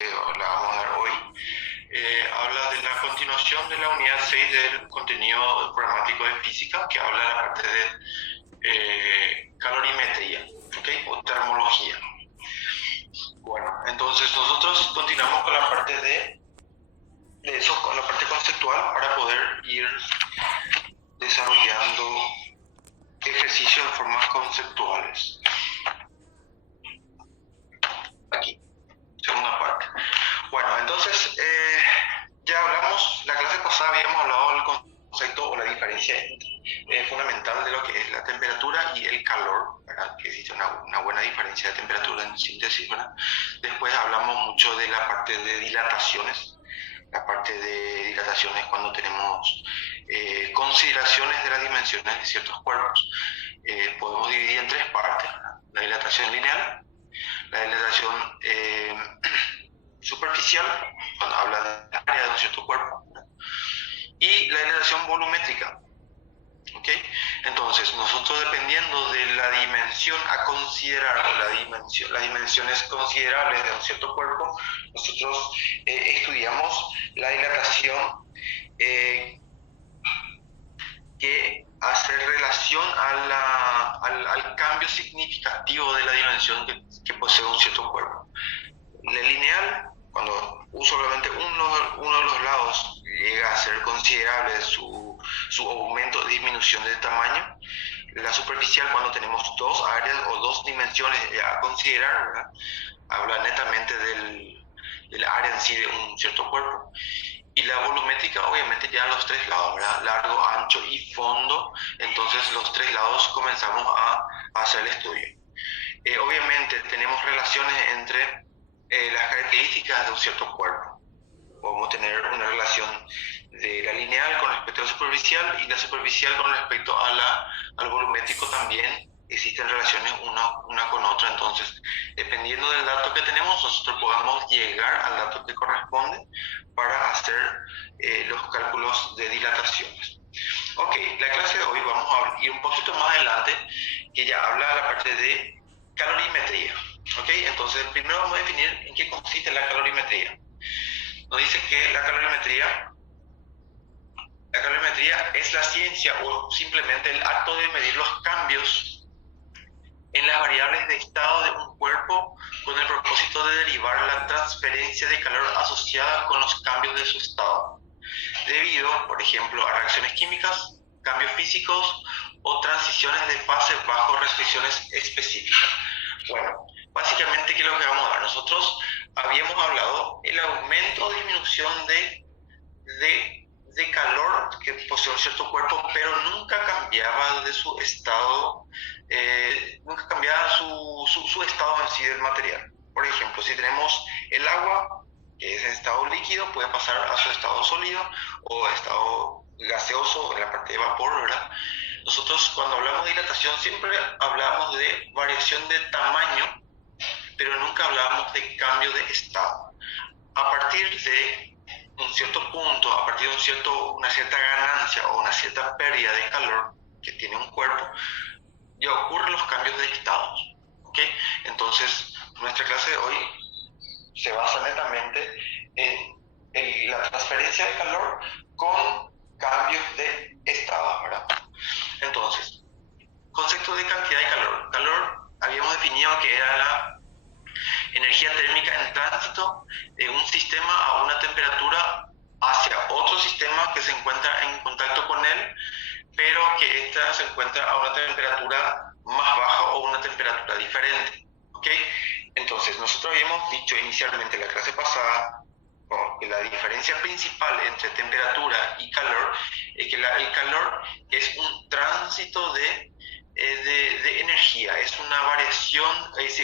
la vamos a dar hoy, habla de la continuación de la unidad 6 del contenido programático de física, que habla de la parte de calorimetría, ¿okay? O termología. Bueno, entonces nosotros continuamos con la parte de eso, con la parte conceptual, para poder ir desarrollando ejercicios de formas conceptuales. Aquí, segunda parte. Bueno, entonces ya hablamos, la clase pasada habíamos hablado del concepto o la diferencia fundamental de lo que es la temperatura y el calor, ¿verdad? Que existe una buena diferencia de temperatura en síntesis, ¿verdad? Después hablamos mucho de la parte de dilataciones. La parte de dilataciones cuando tenemos consideraciones de las dimensiones de ciertos cuerpos. Podemos dividir en tres partes, ¿verdad? La dilatación lineal, la dilatación superficial, cuando habla del área de un cierto cuerpo, ¿verdad? Y la dilatación volumétrica. ¿Okay? Entonces, nosotros dependiendo de la dimensión a considerar, o las dimensiones considerables de un cierto cuerpo, nosotros estudiamos la dilatación que hace relación al cambio significativo de la dimensión que posee un cierto cuerpo. La lineal, cuando solamente uno de los lados llega a ser considerable su aumento o disminución de tamaño. La superficial, cuando tenemos dos áreas o dos dimensiones a considerar, ¿verdad? Habla netamente del área en sí de un cierto cuerpo. Y la volumétrica, obviamente, ya los tres lados, ¿verdad? Largo, ancho y fondo. Entonces, los tres lados comenzamos a hacer el estudio. Obviamente, tenemos relaciones entre las características de un cierto cuerpo. Podemos tener una relación de la lineal con respecto a la superficial, y la superficial con respecto al volumétrico también. Existen relaciones una con otra. Entonces, dependiendo del dato que tenemos, nosotros podemos llegar al dato que corresponde para hacer los cálculos de dilataciones. Ok, la clase de hoy vamos a ir un poquito más adelante, que ya habla de la parte de calorimetría. Ok, entonces primero vamos a definir en qué consiste la calorimetría. Nos dice que la calorimetría es la ciencia o simplemente el acto de medir los cambios en las variables de estado de un cuerpo con el propósito de derivar la transferencia de calor asociada con los cambios de su estado, debido, por ejemplo, a reacciones químicas, cambios físicos o transiciones de fase bajo restricciones específicas. Bueno, básicamente, ¿qué es lo que vamos a ver? Nosotros habíamos hablado el aumento o disminución de calor que posee un cierto cuerpo, pero nunca cambiaba de su estado, nunca cambiaba su estado en sí del material. Por ejemplo, si tenemos el agua, que es en estado líquido, puede pasar a su estado sólido o estado gaseoso en la parte de vapor, ¿verdad? Nosotros, cuando hablamos de dilatación, siempre hablamos de variación de tamaño, pero nunca hablamos de cambio de estado. A partir de un cierto punto, a partir de una cierta ganancia o una cierta pérdida de calor que tiene un cuerpo, ya ocurren los cambios de estados. ¿Okay? Entonces, nuestra clase de hoy se basa netamente en la transferencia de calor con cambios de estado, ¿verdad? Entonces, concepto de cantidad de calor. Calor habíamos definido que era la energía térmica en tránsito de un sistema a una temperatura hacia otro sistema que se encuentra en contacto con él, pero que ésta se encuentra a una temperatura más baja o una temperatura diferente. ¿Okay? Entonces, nosotros habíamos dicho inicialmente en la clase pasada que la diferencia principal entre temperatura y calor es que el calor es un tránsito de energía, es una variación, es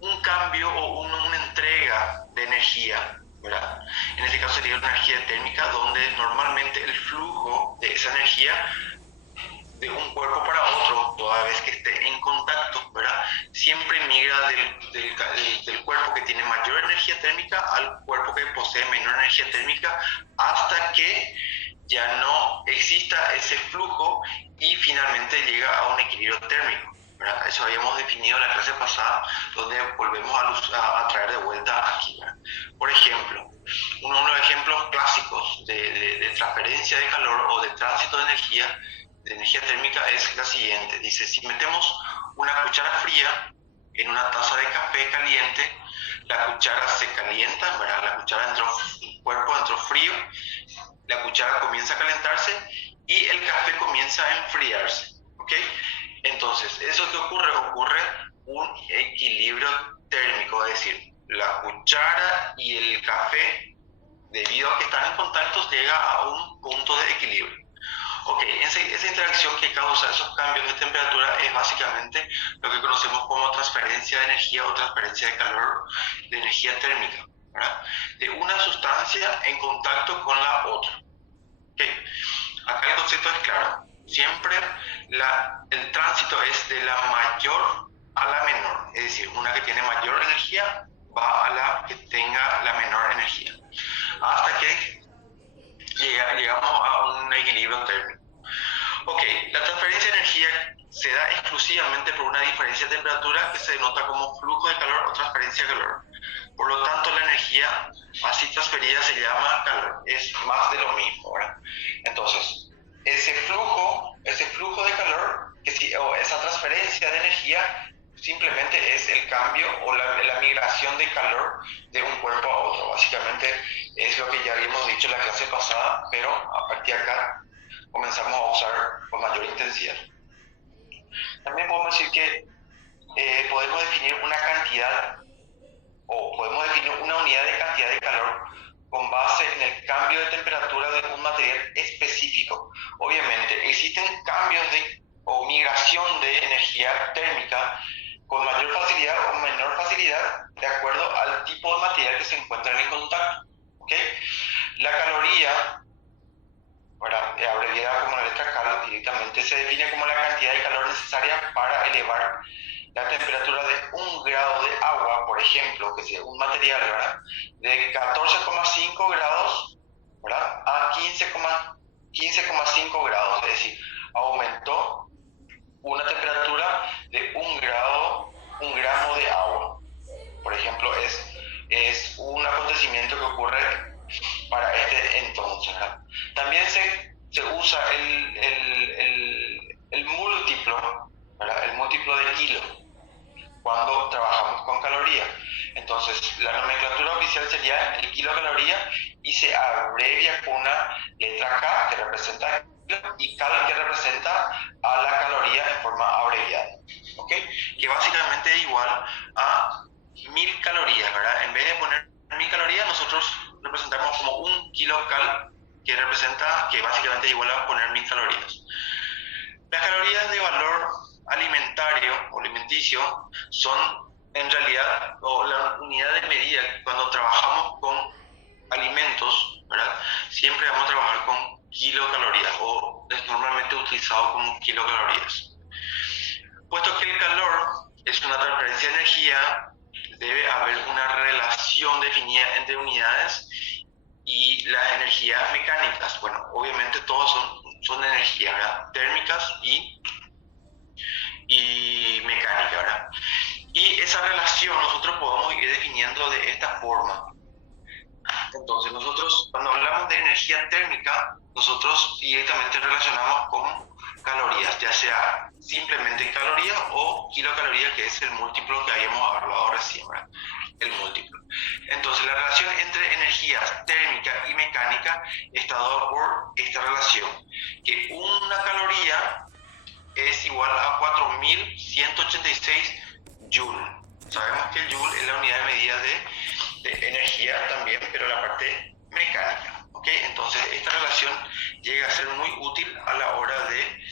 un cambio o una entrega de energía, ¿verdad? En este caso sería una energía térmica, donde normalmente el flujo de esa energía de un cuerpo para otro, toda vez que esté en contacto, ¿verdad? Siempre migra del cuerpo que tiene mayor energía térmica al cuerpo que posee menor energía térmica, hasta que ya no exista ese flujo y finalmente llega a un equilibrio térmico. ¿verdad? Eso habíamos definido en la clase pasada, donde volvemos a traer de vuelta aquí, ¿verdad? Por ejemplo, uno de los ejemplos clásicos de transferencia de calor o de tránsito de energía térmica es la siguiente. Dice, si metemos una cuchara fría en una taza de café caliente, la cuchara se calienta, ¿verdad? La cuchara el cuerpo entró frío, la cuchara comienza a calentarse y el café comienza a enfriarse, ¿ok? Entonces, ¿eso qué ocurre? Ocurre un equilibrio térmico, es decir, la cuchara y el café, debido a que están en contacto, llega a un punto de equilibrio. Ok, esa interacción que causa esos cambios de temperatura es básicamente lo que conocemos como transferencia de energía o transferencia de calor, de energía térmica, ¿verdad? De una sustancia en contacto con la otra. Okay. Acá el concepto es claro. Siempre el tránsito es de la mayor a la menor. Es decir, una que tiene mayor energía va a la que tenga la menor energía. Hasta que llegamos a un equilibrio térmico. Ok, la transferencia de energía se da exclusivamente por una diferencia de temperatura que se denota como flujo de calor o transferencia de calor. Por lo tanto, la energía así transferida se llama calor. Es más de lo mismo, ¿verdad? Entonces, ese flujo de calor, o esa transferencia de energía, simplemente es el cambio o la migración de calor de un cuerpo a otro. Básicamente es lo que ya habíamos dicho en la clase pasada, pero a partir de acá comenzamos a usar con mayor intensidad. También podemos decir que podemos definir una cantidad o podemos definir una unidad de cantidad de calor con base en el cambio de temperatura de un material específico. Obviamente, existen cambios o migración de energía térmica con mayor facilidad o menor facilidad de acuerdo al tipo de material que se encuentra en contacto. ¿Okay? La caloría, abreviada como la letra cal, directamente se define como la cantidad de calor necesaria para elevar la temperatura de 1 grado de agua, por ejemplo, que sea un material, ¿verdad? De 14,5 grados, ¿verdad? A 15,5 grados, es decir, aumentó una temperatura de 1 gramo de agua. Por ejemplo, es un acontecimiento que ocurre para este entonces, ¿verdad? También se usa el múltiplo, ¿verdad? El múltiplo de kilo cuando trabajamos con calorías. Entonces, la nomenclatura oficial sería el kilocaloría y se abrevia con una letra K que representa kilo y cal que representa a la caloría en forma abreviada. ¿Ok? Que básicamente es igual a 1000 calorías, ¿verdad? En vez de poner 1000 calorías, nosotros representamos como 1 kilocal que básicamente es igual a poner 1000 calorías. Las calorías de valor alimentario o alimenticio son en realidad la unidad de medida. Cuando trabajamos con alimentos, ¿verdad? Siempre vamos a trabajar con kilocalorías o es normalmente utilizado como kilocalorías. Puesto que el calor es una transferencia de energía, debe haber una relación definida entre unidades y las energías mecánicas. Bueno, obviamente todas son energías, ¿verdad? Térmicas y mecánicas, ¿verdad? Y esa relación nosotros podemos ir definiendo de esta forma. Entonces nosotros cuando hablamos de energía térmica, nosotros directamente relacionamos con calorías, ya sea simplemente calorías o kilocalorías, que es el múltiplo que habíamos hablado recién, ¿verdad? El múltiplo. Entonces la relación entre energías térmica y mecánica está dada por esta relación, que una caloría es igual a 4186 joules. Sabemos que el joule es la unidad de medida de energía también, pero la parte mecánica. ¿Okay? Entonces esta relación llega a ser muy útil a la hora de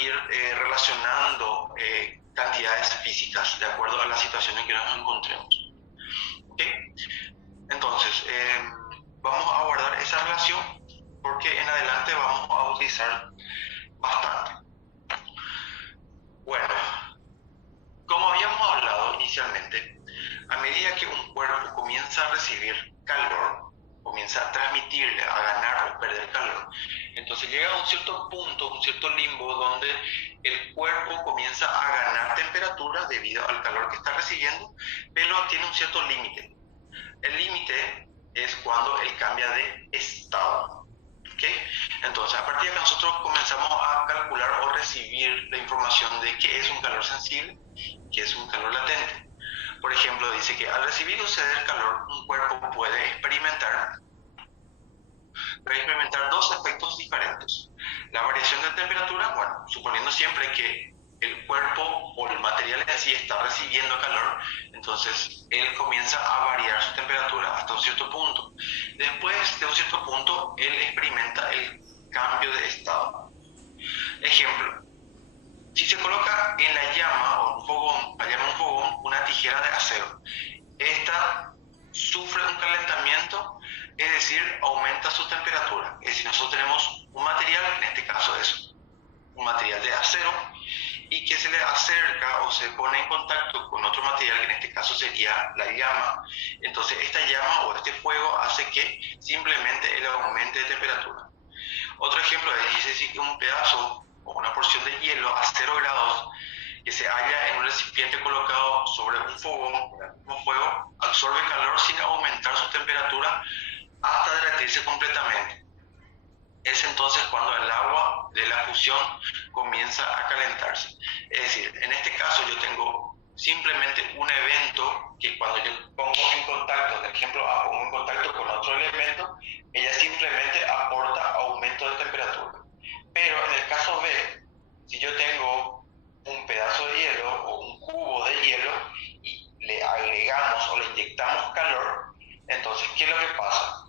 ir relacionando cantidades físicas de acuerdo a la situación en que nos encontremos. ¿Okay? Entonces vamos a guardar esa relación porque en adelante vamos a utilizar bastante. Bueno, como habíamos hablado inicialmente, a medida que un cuerpo comienza a recibir calor, comienza a transmitirle, a ganar o perder calor. Entonces llega a un cierto punto, un cierto limbo, donde el cuerpo comienza a ganar temperatura debido al calor que está recibiendo, pero tiene un cierto límite. El límite es cuando él cambia de estado. ¿Okay? Entonces, a partir de que nosotros comenzamos a calcular o recibir la información de qué es un calor sensible, qué es un calor latente. Por ejemplo, dice que al recibir o ceder calor, un cuerpo puede experimentar dos efectos diferentes. La variación de temperatura, bueno, suponiendo siempre que el cuerpo o el material en sí está recibiendo calor, entonces él comienza a variar su temperatura hasta un cierto punto. Después de un cierto punto, él experimenta el cambio de estado. Ejemplo, si se coloca en la llama o un fogón, una tijera de acero, esta sufre un calentamiento, es decir, aumenta su temperatura. Es decir, nosotros tenemos un material, en este caso es un material de acero, y que se le acerca o se pone en contacto con otro material, que en este caso sería la llama. Entonces esta llama o este fuego hace que simplemente él aumente de temperatura. Otro ejemplo es decir, que un pedazo o una porción de hielo a 0 grados que se halla en un recipiente colocado sobre un fogón, el mismo fuego absorbe calor sin aumentar su temperatura hasta derretirse completamente. Es entonces cuando el agua de la fusión comienza a calentarse. Es decir, en este caso yo tengo simplemente un evento que cuando yo pongo en contacto, por ejemplo, pongo en contacto con otro elemento, ella simplemente aporta aumento de temperatura. Pero en el caso B, si yo tengo un pedazo de hielo o un cubo de hielo y le agregamos o le inyectamos calor, entonces, ¿qué es lo que pasa?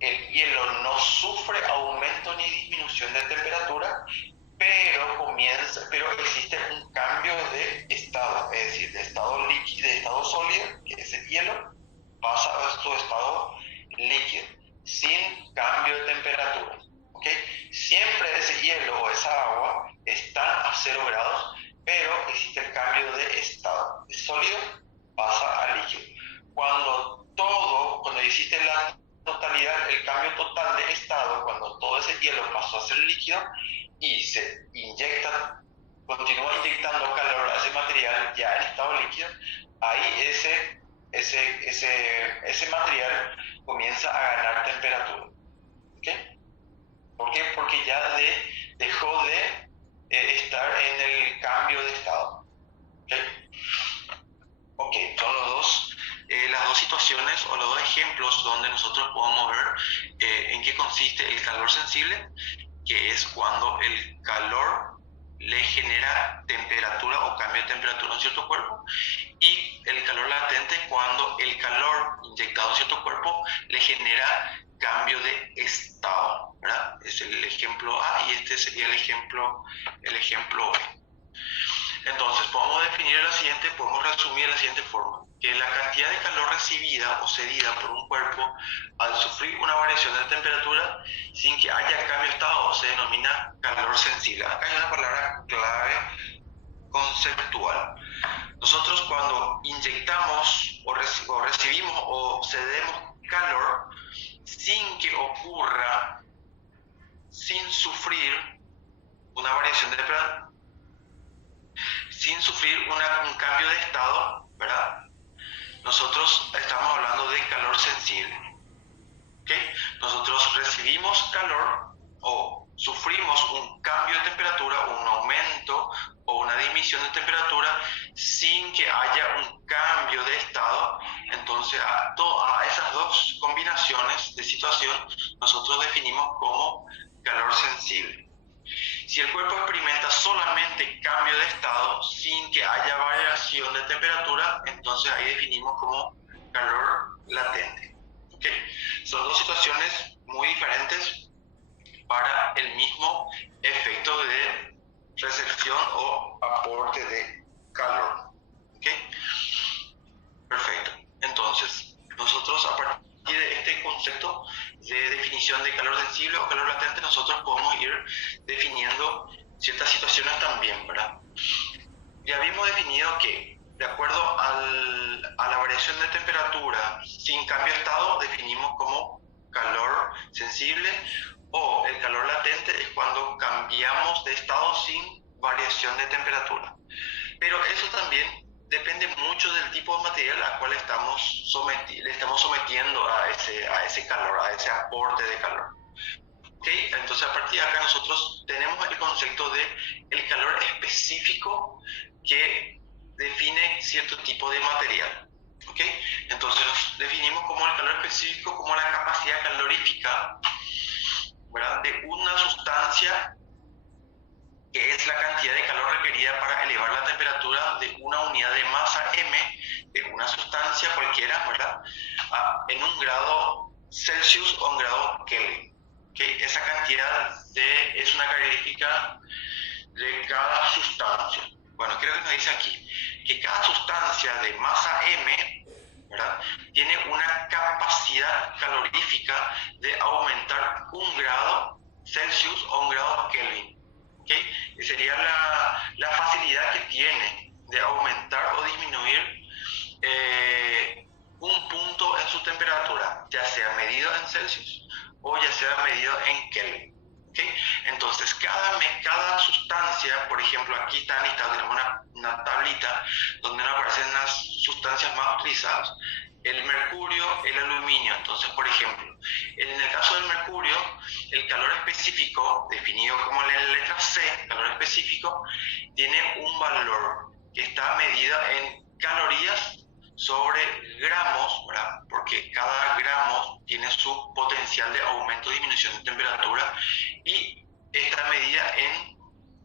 El hielo no sufre aumento ni disminución de temperatura, pero existe un cambio de estado, es decir, de estado líquido, de estado sólido, que es el hielo, pasa a su estado líquido, sin cambio de temperatura. ¿Okay? Siempre ese hielo o esa agua están a 0 grados, pero existe el cambio de estado, de sólido pasa a líquido. Cuando existe la totalidad, el cambio total de estado, cuando todo ese hielo pasó a ser líquido y se inyecta, continúa inyectando calor a ese material ya en estado líquido, ahí ese material comienza a ganar temperatura. ¿Okay? ¿Por qué? Porque ya dejó de estar en el cambio de estado. Ok, son las dos situaciones o los dos ejemplos donde nosotros podemos ver en qué consiste el calor sensible, que es cuando el calor le genera temperatura o cambio de temperatura a un cierto cuerpo, y el calor latente cuando el calor inyectado a cierto cuerpo le genera cambio de estado, ¿verdad? Es el ejemplo A y este sería el ejemplo B. Entonces podemos resumir de la siguiente forma, que la cantidad de calor recibida o cedida por un cuerpo al sufrir una variación de temperatura sin que haya cambio de estado se denomina calor sensible. Acá hay una palabra clave conceptual. Nosotros cuando inyectamos o recibimos o cedemos calor sin que ocurra, sin sufrir una variación de temperatura, sin sufrir un cambio de estado, ¿verdad? Nosotros estamos hablando de calor sensible. ¿Okay? Nosotros recibimos calor o sufrimos un cambio de temperatura, un aumento o una disminución de temperatura sin que haya un cambio de estado. Entonces a esas dos combinaciones de situación nosotros definimos como calor sensible. Si el cuerpo experimenta solamente cambio de estado sin que haya variación de temperatura, entonces ahí definimos como calor latente. ¿Okay? Son dos situaciones muy diferentes para el mismo efecto de recepción o aporte de calor. ¿Okay? Perfecto. Entonces, nosotros a partir de este concepto de definición de calor sensible o calor latente, nosotros podemos ir definiendo ciertas situaciones también, ¿verdad? Ya habíamos definido que, de acuerdo a la variación de temperatura sin cambio de estado, definimos como calor sensible, o el calor latente es cuando cambiamos de estado sin variación de temperatura. Pero eso también depende mucho del tipo de material al cual le estamos sometiendo a ese calor, a ese aporte de calor. ¿Okay? Entonces a partir de acá nosotros tenemos el concepto de el calor específico que define cierto tipo de material. ¿Okay? Entonces definimos como el calor específico como la capacidad calorífica, ¿verdad?, de una sustancia, que es la cantidad de calor requerida para elevar la temperatura de una unidad de masa m de una sustancia cualquiera, ¿verdad?, en un grado Celsius o un grado Kelvin. ¿Okay? Esa cantidad es una característica de cada sustancia. Bueno, creo que nos dice aquí que cada sustancia de masa m, ¿verdad?, tiene una capacidad calorífica de aumentar un grado Celsius o un grado Kelvin. ¿Okay? Y sería la facilidad que tiene de aumentar o disminuir un punto en su temperatura, ya sea medido en Celsius o ya sea medido en Kelvin. ¿Okay? Entonces cada sustancia, por ejemplo, aquí está listado, tenemos una tablita donde nos aparecen las sustancias más utilizadas: el mercurio, el aluminio. Entonces, por ejemplo, en el caso del mercurio, el calor específico, definido como la letra C, calor específico, tiene un valor que está medido en calorías sobre gramos, ¿verdad?, porque cada gramo tiene su potencial de aumento o disminución de temperatura, y está medida en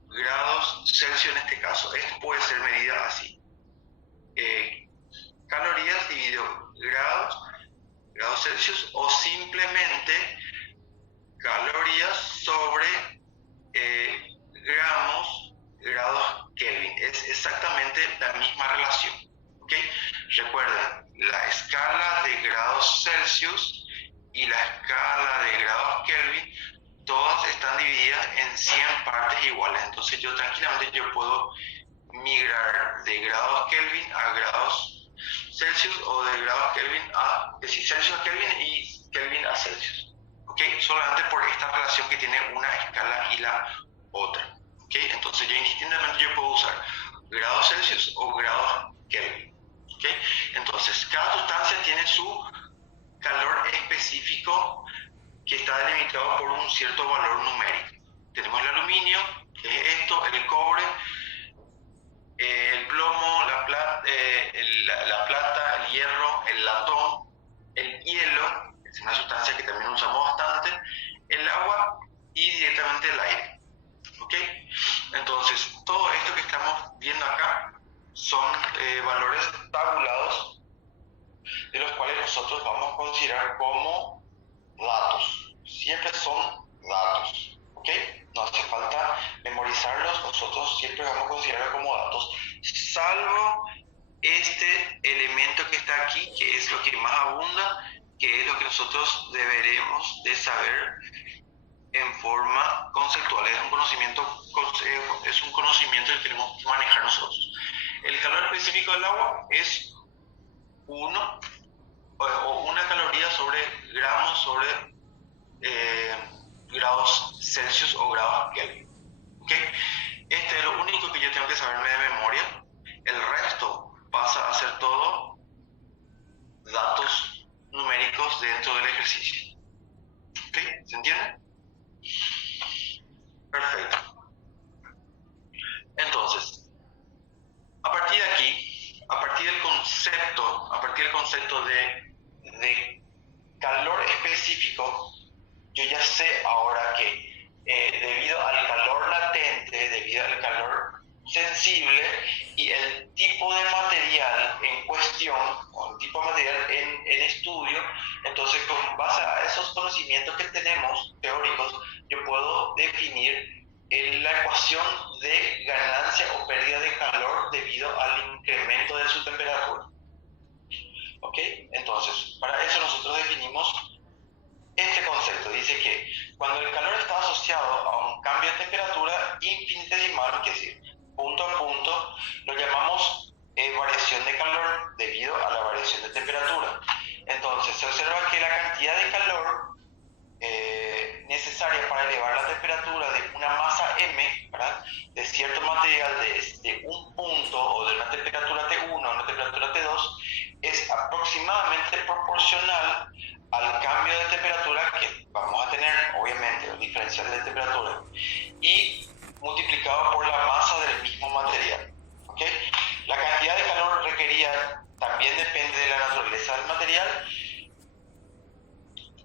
grados Celsius en este caso. Esto puede ser medida así: calorías dividido grados Celsius, o simplemente calorías sobre grados Kelvin. Es exactamente la misma relación. ¿Okay? Recuerden, la escala de grados Celsius y la escala de grados Kelvin, todas están divididas en 100 partes iguales. Entonces yo tranquilamente puedo migrar de grados Kelvin a grados Celsius, o de grados Kelvin Celsius a Kelvin y Kelvin a Celsius. ¿Okay? Solamente por esta relación que tiene una escala y la otra. ¿Okay? Entonces yo indistintamente puedo usar grados Celsius o grados Kelvin. ¿Okay? Entonces cada sustancia tiene su calor específico que está delimitado por un cierto valor numérico. Tenemos el aluminio, que es esto, el cobre, el plomo, la plata, el hierro, el latón, el hielo, que es una sustancia que también usamos bastante, el agua y directamente el aire. ¿Okay? Entonces, todo esto que estamos viendo acá son valores tabulados, de los cuales nosotros vamos a considerar como datos. Siempre son datos. ¿Okay? No hace falta memorizarlos, nosotros siempre vamos a considerar como datos, salvo este elemento que está aquí, que es lo que más abunda, que es lo que nosotros deberemos de saber en forma conceptual. Es un conocimiento que tenemos que manejar nosotros. El calor específico del agua es 1 o una caloría sobre gramos sobre grados Celsius o grados Kelvin. ¿Okay? Este es lo único que yo tengo que saberme de memoria. El resto pasa a ser todo datos numéricos dentro del ejercicio. ¿Okay? ¿Se entiende? Perfecto. Entonces, a partir de aquí, a partir del concepto de calor específico, yo ya sé ahora que debido al calor latente, debido al calor sensible y el tipo de material en cuestión, o el tipo de material en estudio, entonces con base a esos conocimientos que tenemos teóricos, yo puedo definir la ecuación de ganancia o pérdida de calor debido al incremento de su temperatura. ¿Ok? Entonces, para eso nosotros definimos este concepto. Dice que cuando el calor está asociado a un cambio de temperatura infinitesimal, que es decir, punto a punto, lo llamamos variación de calor debido a la variación de temperatura. Entonces, se observa que la cantidad de calor cierto material de un punto o de una temperatura T1 a una temperatura T2 es aproximadamente proporcional al cambio de temperatura que vamos a tener, obviamente, el diferencial de temperatura, y multiplicado por la masa del mismo material. ¿Okay? La cantidad de calor requerida también depende de la naturaleza del material,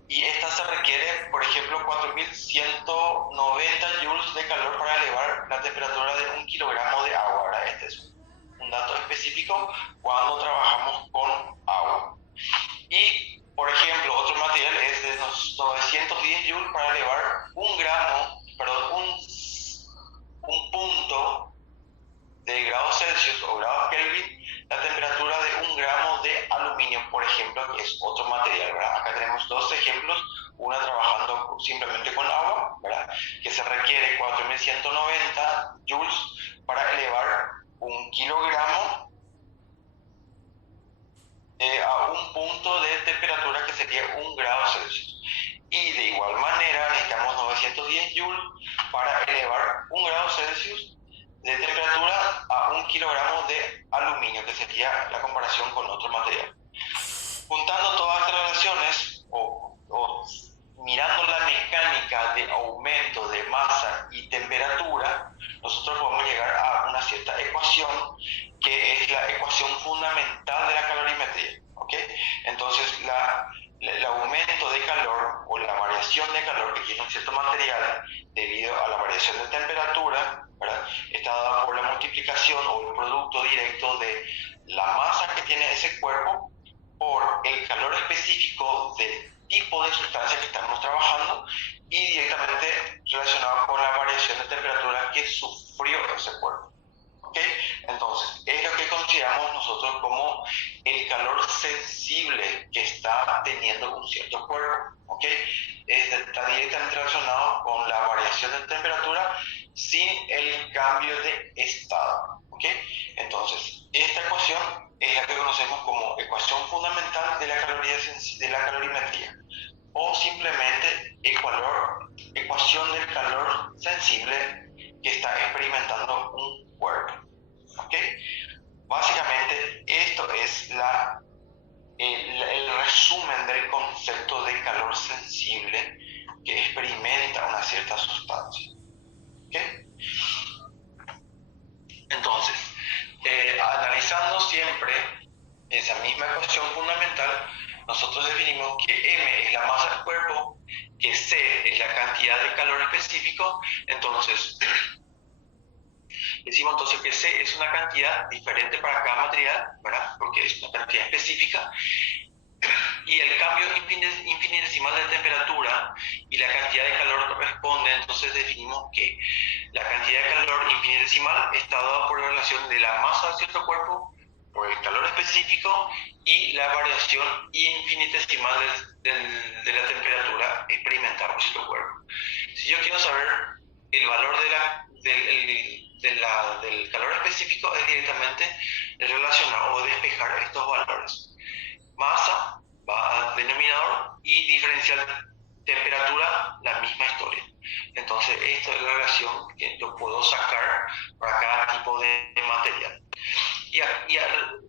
y esta se requiere, por ejemplo, 4190 joules de calor para elevar la temperatura de 1 kilogramo de agua. ¿Verdad? Este es un dato específico cuando trabajamos con agua. Y, por ejemplo, otro material es de 910 joules para elevar un punto de grados Celsius o grados Kelvin la temperatura de 1 gramo de aluminio, por ejemplo, que es otro material, ¿verdad? Acá tenemos dos ejemplos, una trabajando simplemente con agua, ¿verdad? Que se requiere 4190 joules para elevar 1 kilogramo a un punto de temperatura que sería 1 grado Celsius. Y de igual manera necesitamos 910 joules para elevar 1 grado Celsius de temperatura a 1 kilogramo de aluminio, que sería la comparación con otro material. Juntando todas estas relaciones o mirando la mecánica de aumento de masa y temperatura, nosotros podemos llegar a una cierta ecuación que es la ecuación fundamental de la calorimetría. ¿Okay? Entonces el aumento de calor o la variación de calor que tiene un cierto material debido a la variación de temperatura, ¿verdad? Está dada por la multiplicación o el producto directo de la masa que tiene ese cuerpo por el calor específico del tipo de sustancia que estamos trabajando y directamente relacionado con la variación de temperatura que sufrió ese cuerpo. ¿Okay? Entonces, es lo que consideramos nosotros como el calor sensible que está teniendo un cierto cuerpo. ¿Okay? Está directamente relacionado con la variación de temperatura sin el cambio de estado. ¿Okay? Entonces, esta ecuación es la que conocemos como ecuación fundamental de la calorimetría, o simplemente ecuación del calor sensible que está experimentando un cuerpo. ¿Okay? Básicamente, esto es el resumen del concepto de calor sensible que experimenta una cierta sustancia. ¿Okay? Entonces, analizando siempre esa misma ecuación fundamental, nosotros definimos que M es la masa del cuerpo, que C es la cantidad de calor específico. Entonces, decimos entonces que C es una cantidad diferente para cada material, ¿verdad? Porque es una cantidad específica. Y el cambio infinitesimal de temperatura y la cantidad de calor corresponde, entonces definimos que la cantidad de calor infinitesimal está dada por la relación de la masa de cierto cuerpo por el calor específico y la variación infinitesimal de la temperatura experimentada por cierto cuerpo. Si yo quiero saber el valor del calor específico, es directamente relacionar o despejar estos valores. Masa va al denominador y diferencial temperatura, la misma historia. Entonces, esta es la relación que yo puedo sacar para cada tipo de material. Y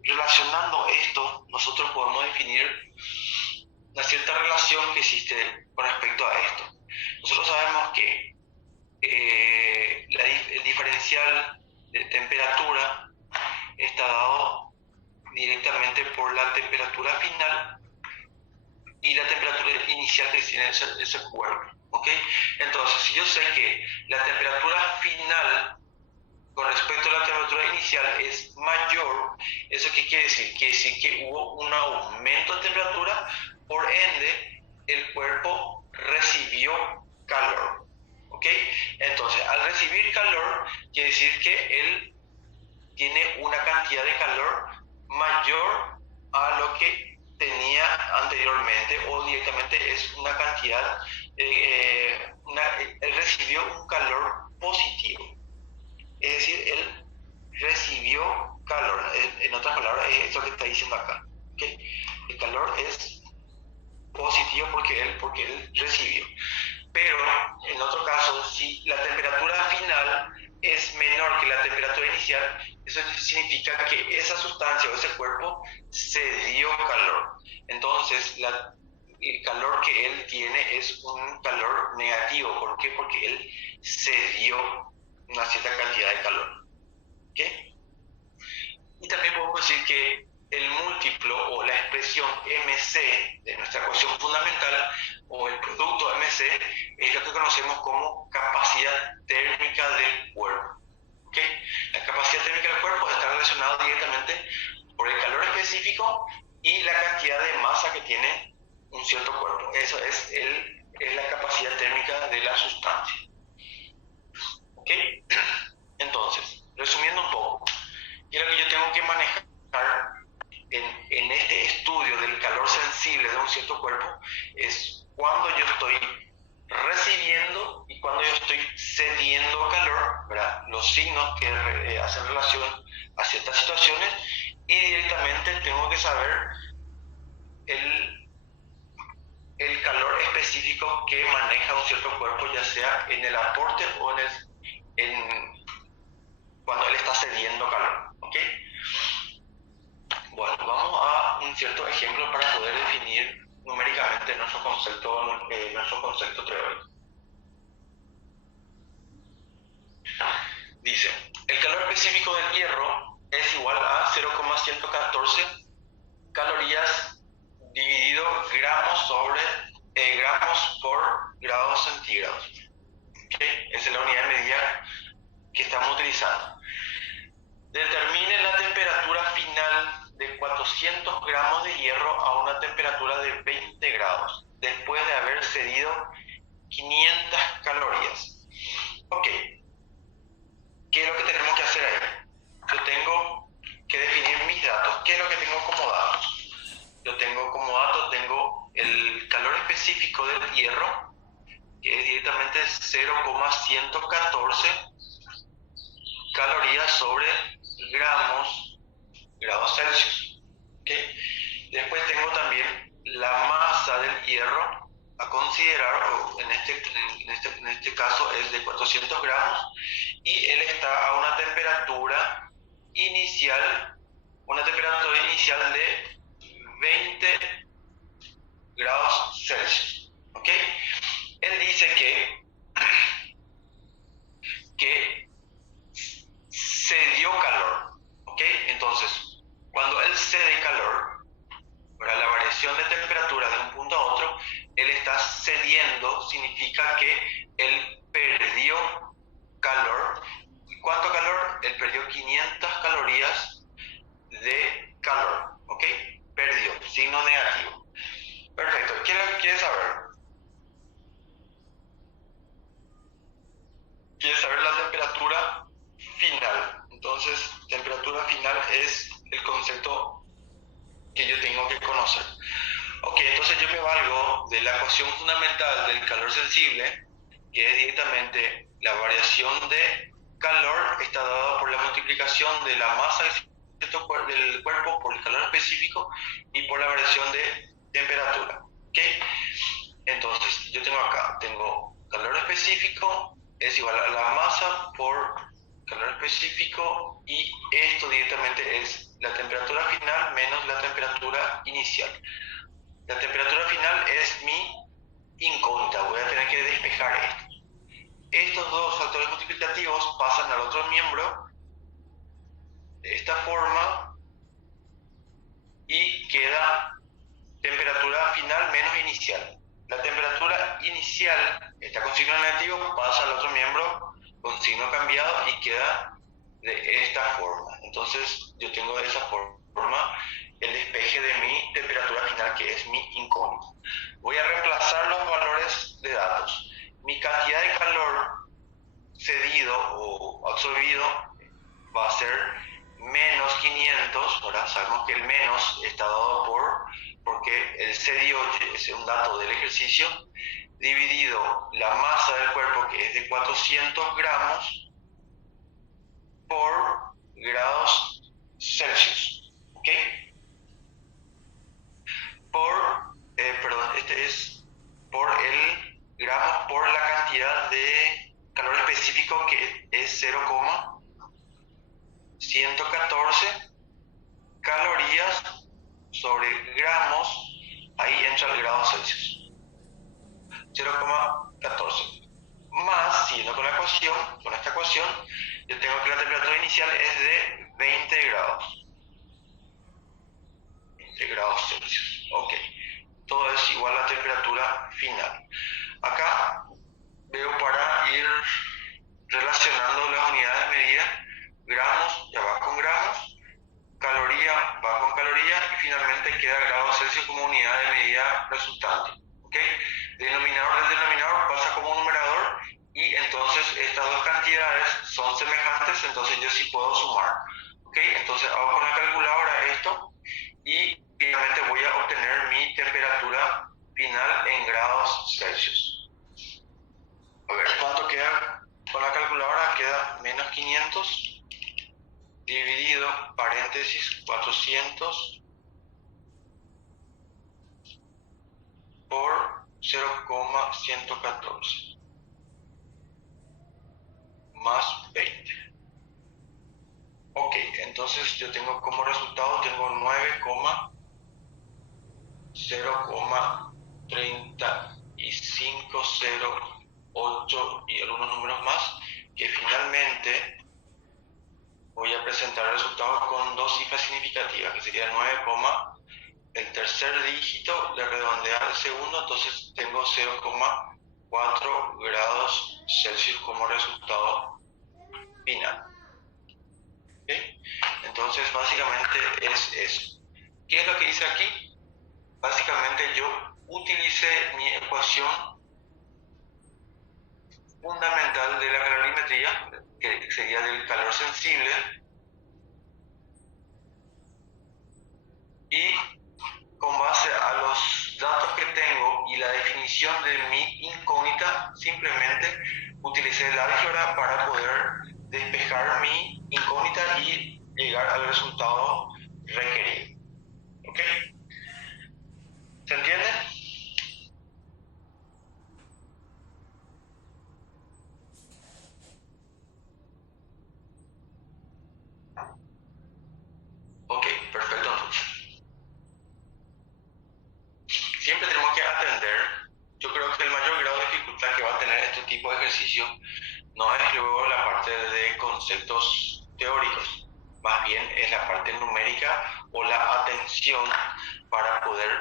relacionando esto, nosotros podemos definir una cierta relación que existe con respecto a esto. Nosotros sabemos que el diferencial de temperatura está dado directamente por la temperatura final y la temperatura inicial que tiene ese cuerpo. ¿Okay? Entonces, si yo sé que la temperatura final con respecto a la temperatura inicial es mayor, ¿eso qué quiere decir? Quiere decir que hubo un aumento de temperatura, por ende, el cuerpo recibió calor. ¿Okay? Entonces, al recibir calor, quiere decir que él tiene una cantidad de calor mayor a lo que tenía anteriormente, o directamente es una cantidad, él recibió un calor positivo. Es decir, él recibió calor. En otras palabras, es esto que está diciendo acá. ¿Okay? El calor es positivo porque él recibió. Pero, en otro caso, si la temperatura final es menor que la temperatura inicial, eso significa que esa sustancia o ese cuerpo se dio calor. Entonces, el calor que él tiene es un calor negativo. ¿Por qué? Porque él se dio una cierta cantidad de calor. ¿Okay? Y también podemos decir que el múltiplo o la expresión MC de nuestra ecuación fundamental o el producto MC es lo que conocemos como capacidad térmica del cuerpo. ¿Okay? La capacidad térmica del cuerpo está relacionada directamente por el calor específico y la cantidad de masa que tiene un cierto cuerpo. Eso es la capacidad térmica de la sustancia. ¿Okay? Entonces, resumiendo un poco, ¿qué es lo que yo tengo que manejar en este estudio del calor sensible de un cierto cuerpo? Es cuando yo estoy recibiendo y cuando yo estoy cediendo calor, ¿verdad? Los signos que hacen relación a ciertas situaciones, y directamente tengo que saber el calor específico que maneja un cierto cuerpo, ya sea en el aporte o cuando él está cediendo calor. ¿Ok? Bueno, vamos a un cierto ejemplo para poder definir numéricamente nuestro concepto teórico. Dice, el calor específico del hierro es igual a 0,114 calorías dividido gramos por grados centígrados. ¿Okay? Esa es la unidad de medida que estamos utilizando. Determine la temperatura final de 400 gramos de hierro a una temperatura de 20 grados, después de haber cedido 500 calorías. Ok, ¿qué es lo que tenemos que hacer ahí? Yo tengo que definir mis datos. ¿Qué es lo que tengo como datos? Yo tengo como datos, tengo el calor específico del hierro, que es directamente 0,114 calorías sobre grados Celsius. ¿Okay? Después tengo también la masa del hierro a considerar, o en este caso es de 400 gramos, y él está a una temperatura inicial de 20 grados Celsius. ¿Ok? Él dice que se dio calor. ¿Ok? Entonces, cuando él cede calor, para la variación de temperatura de un punto a otro, él está cediendo, significa que él perdió calor. ¿Y cuánto calor? Él perdió 500 calorías de calor. ¿Ok? Perdió, signo negativo. Perfecto. ¿Qué quiere saber? Quiere saber la temperatura final. Entonces, temperatura final es el concepto que yo tengo que conocer. Ok, entonces yo me valgo de la ecuación fundamental del calor sensible, que es directamente la variación de calor está dada por la multiplicación de la masa del cuerpo por el calor específico y por la variación de temperatura. ¿Ok? Entonces, yo tengo calor específico es igual a la masa por calor específico, y esto directamente es la temperatura final menos la temperatura inicial. La temperatura final es mi incógnita, voy a tener que despejar esto. Estos dos factores multiplicativos pasan al otro miembro de esta forma y queda temperatura final menos inicial. La temperatura inicial está con signo negativo, pasa al otro miembro con signo cambiado y queda de esta forma. Entonces yo tengo de esa forma el despeje de mi temperatura final, que es mi incógnita. Voy a reemplazar los valores de datos. Mi cantidad de calor cedido o absorbido va a ser menos 500. Ahora sabemos que el menos está dado porque el C18 es un dato del ejercicio, dividido la masa del cuerpo, que es de 400 gramos, por grados Celsius. ¿Ok? Este es por el gramos por la cantidad de calor específico, que es 0,114 calorías sobre gramos, ahí entra el grado Celsius. 0,14. Más, siguiendo con la ecuación, con esta ecuación, yo tengo que la temperatura inicial es de 20 grados. 20 grados Celsius. Ok. Todo es igual a la temperatura final. Acá veo para ir relacionando las unidades de medida, gramos ya va con gramos, caloría va con caloría y finalmente queda grados Celsius como unidad de medida resultante. ¿Ok? Denominador del denominador pasa como numerador y entonces estas dos cantidades son semejantes, entonces yo sí puedo sumar. ¿Ok? Entonces hago con la calculadora esto y finalmente voy a obtener mi temperatura final en grados Celsius. A ver, ¿cuánto queda? Con la calculadora queda menos 500 dividido, paréntesis, 400 por 0,114 más 20. Ok, entonces yo tengo como resultado, tengo 9,03508 y algunos números más, que finalmente voy a presentar el resultado con dos cifras significativas, que sería 9, el tercer dígito le redondea al segundo, entonces tengo 0,4 grados Celsius como resultado final. ¿Okay? Entonces básicamente es eso. ¿Qué es lo que hice aquí? Básicamente yo utilicé mi ecuación fundamental de la calorimetría, que sería del calor sensible, y con base a los datos que tengo y la definición de mi incógnita, simplemente utilicé el álgebra para poder despejar mi incógnita y llegar al resultado requerido. ¿Ok? ¿Se entiende? Ok, perfecto entonces. Siempre tenemos que atender, yo creo que el mayor grado de dificultad que va a tener este tipo de ejercicio no es luego la parte de conceptos teóricos, más bien es la parte numérica o la atención para poder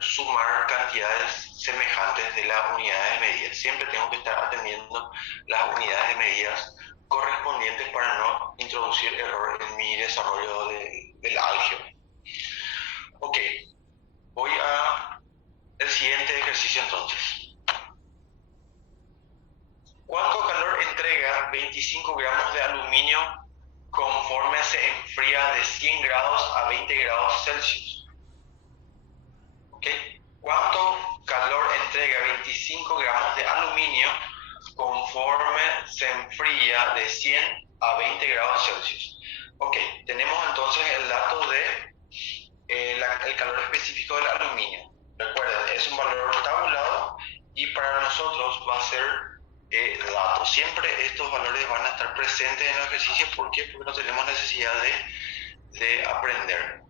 sumar cantidades semejantes de las unidades de medida. Siempre tengo que estar atendiendo las unidades de medidas correspondientes para no introducir error en mi desarrollo del álgebra. Ok, voy al siguiente ejercicio entonces. ¿Cuánto calor entrega 25 gramos de aluminio conforme se enfría de 100 grados a 20 grados Celsius? ¿Okay? ¿Cuánto calor entrega 25 gramos de aluminio conforme se enfría de 100 a 20 grados Celsius? Ok, tenemos entonces el dato de el calor específico del aluminio. Recuerden, es un valor tabulado y para nosotros va a ser dato. Siempre estos valores van a estar presentes en el ejercicio. ¿Por qué? Porque no tenemos necesidad de aprender.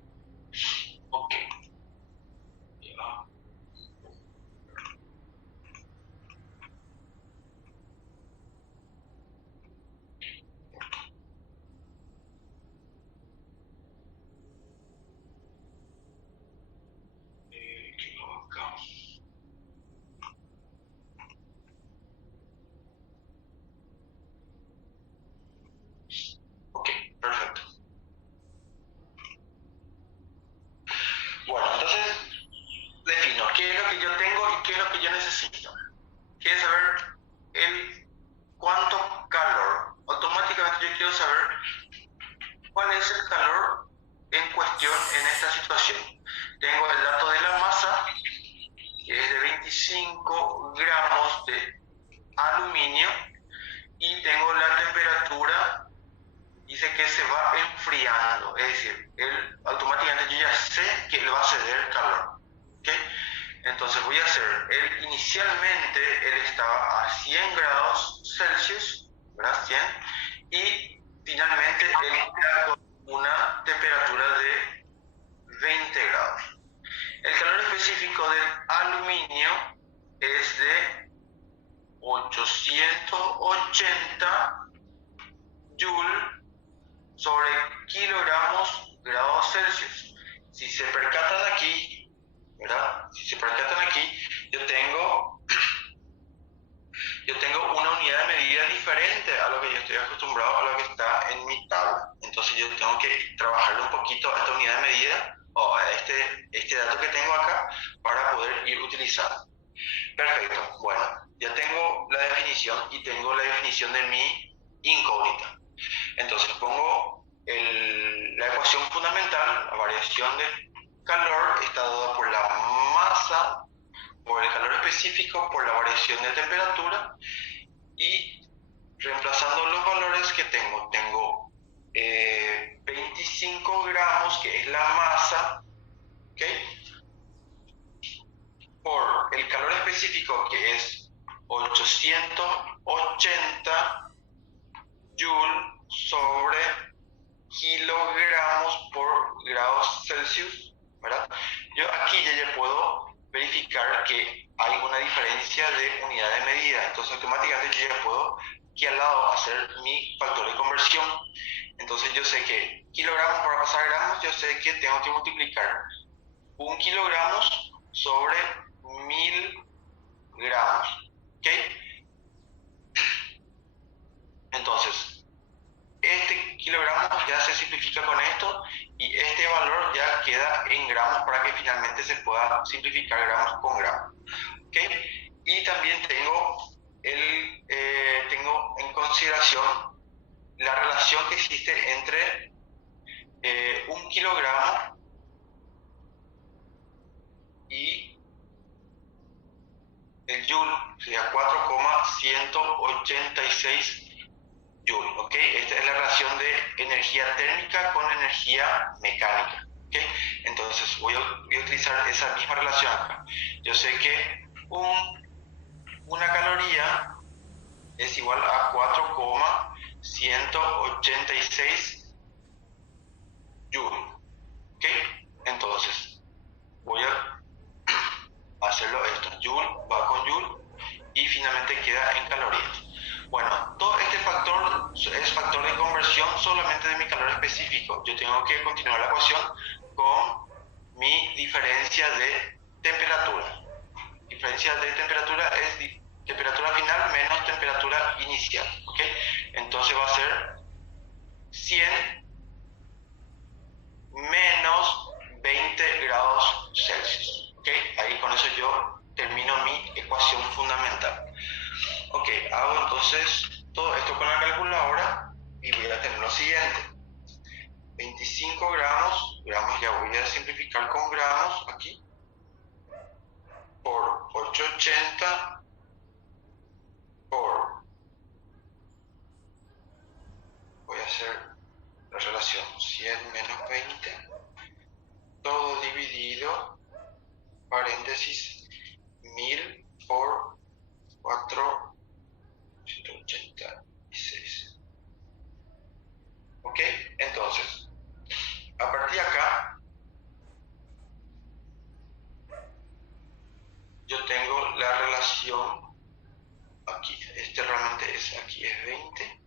Ok. Ok, perfecto. Bueno, entonces defino qué es lo que yo tengo y qué es lo que yo necesito. ¿Quieres saber cuánto calor? Automáticamente yo quiero saber cuál es el calor en cuestión en esta situación. Tengo el dato de la masa, que es de 25 gramos de aluminio, y tengo la temperatura, dice que se va enfriando, es decir, automáticamente yo ya sé que le va a ceder calor. ¿Okay? Entonces voy a hacer, inicialmente él estaba a 100 grados Celsius, ¿verdad? 100, y finalmente él queda con una temperatura de 20 grados. El calor específico del aluminio es de 880 Joule sobre kilogramos grados Celsius. Si se percatan aquí, ¿verdad? Si se percatan aquí, yo tengo una unidad de medida diferente a lo que yo estoy acostumbrado, a lo que está en mi tabla. Entonces yo tengo que trabajarle un poquito a esta unidad de medida o a este dato que tengo acá para poder ir utilizando. Perfecto. Bueno, ya tengo la definición y tengo la definición de mi incógnita. Entonces pongo la ecuación fundamental, la variación de calor está dada por la masa, por el calor específico, por la variación de temperatura, y reemplazando los valores que tengo 25 gramos, que es la masa, ¿ok? Por el calor específico, que es 880 Joule sobre kilogramos por grados Celsius, ¿verdad? Yo aquí ya puedo verificar que hay una diferencia de unidad de medida, entonces automáticamente yo ya puedo aquí al lado hacer mi factor de conversión. Entonces yo sé que kilogramos para pasar a gramos, yo sé que tengo que multiplicar 1 kilogramos sobre 1000 gramos, ¿ok? Entonces, este kilogramo ya se simplifica con esto y este valor ya queda en gramos para que finalmente se pueda simplificar gramos con gramos, ¿ok? Y también tengo en consideración la relación que existe entre 1 kilogramo y el joule, sería 4,186 joule, ¿ok? Esta es la relación de energía térmica con energía mecánica, ¿ok? Entonces voy a utilizar esa misma relación acá. Yo sé que una caloría es igual a 4,186 joule, ¿ok? Entonces voy a hacerlo esto, joule va con joule y finalmente queda en calorías. Bueno, todo este factor es factor de conversión solamente de mi calor específico. Yo tengo que continuar la ecuación con mi diferencia de temperatura. Diferencia de temperatura es temperatura final menos temperatura inicial, ¿ok? Entonces va a ser 100 menos 20 grados Celsius, ¿ok? Ahí con eso yo termino mi ecuación fundamental. Ok, hago entonces todo esto con la calculadora y voy a tener lo siguiente. 25 gramos ya voy a simplificar con gramos aquí, por 880 voy a hacer la relación 100 menos 20, todo dividido, paréntesis, 1000 por 486. ¿Ok? Entonces, a partir de acá, yo tengo la relación aquí, realmente es aquí es 20,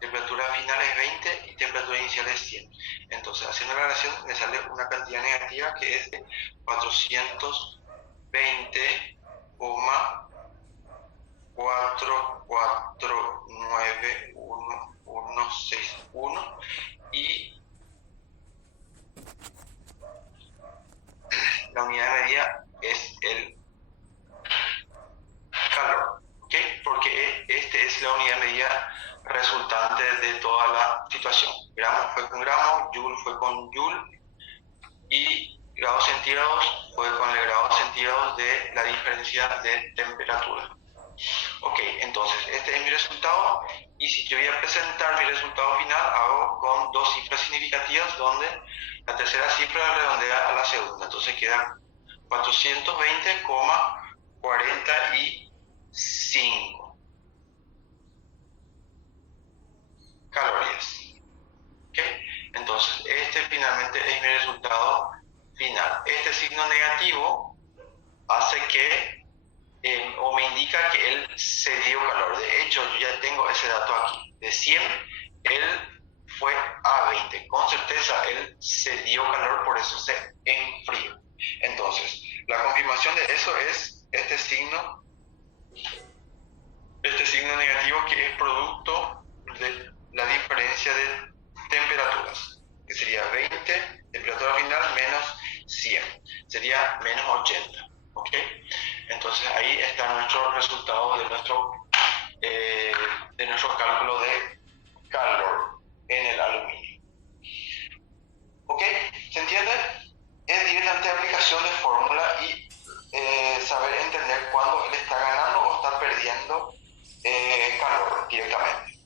temperatura final es 20 y temperatura inicial es 100. Entonces, haciendo la relación me sale una cantidad negativa que es de 4491161 y la unidad de medida es el calor, ¿ok? Porque este es la unidad de medida resultante de toda la situación. Gramos fue con gramos, joule fue con joule y grados centígrados fue con el grado centígrados de la diferencia de temperatura. Ok, entonces este es mi resultado y si yo voy a presentar mi resultado final hago con dos cifras significativas donde la tercera cifra redondea a la segunda, entonces queda 420,45 calorías. ¿Ok? Entonces, este finalmente es mi resultado final. Este signo negativo hace que, o me indica que él cedió calor. De hecho, yo ya tengo ese dato aquí. De 100, él fue a 20. Con certeza, él cedió calor, por eso se enfrió. Entonces, la confirmación de eso es este signo negativo, que es producto de la diferencia de temperaturas, que sería 20, temperatura final, menos 100, sería menos 80. ¿Ok? Entonces ahí está nuestro resultado de nuestro cálculo de calor en el aluminio. ¿Ok? ¿Se entiende? Es directamente aplicación de fórmula y saber entender cuándo él está ganando o está perdiendo calor directamente.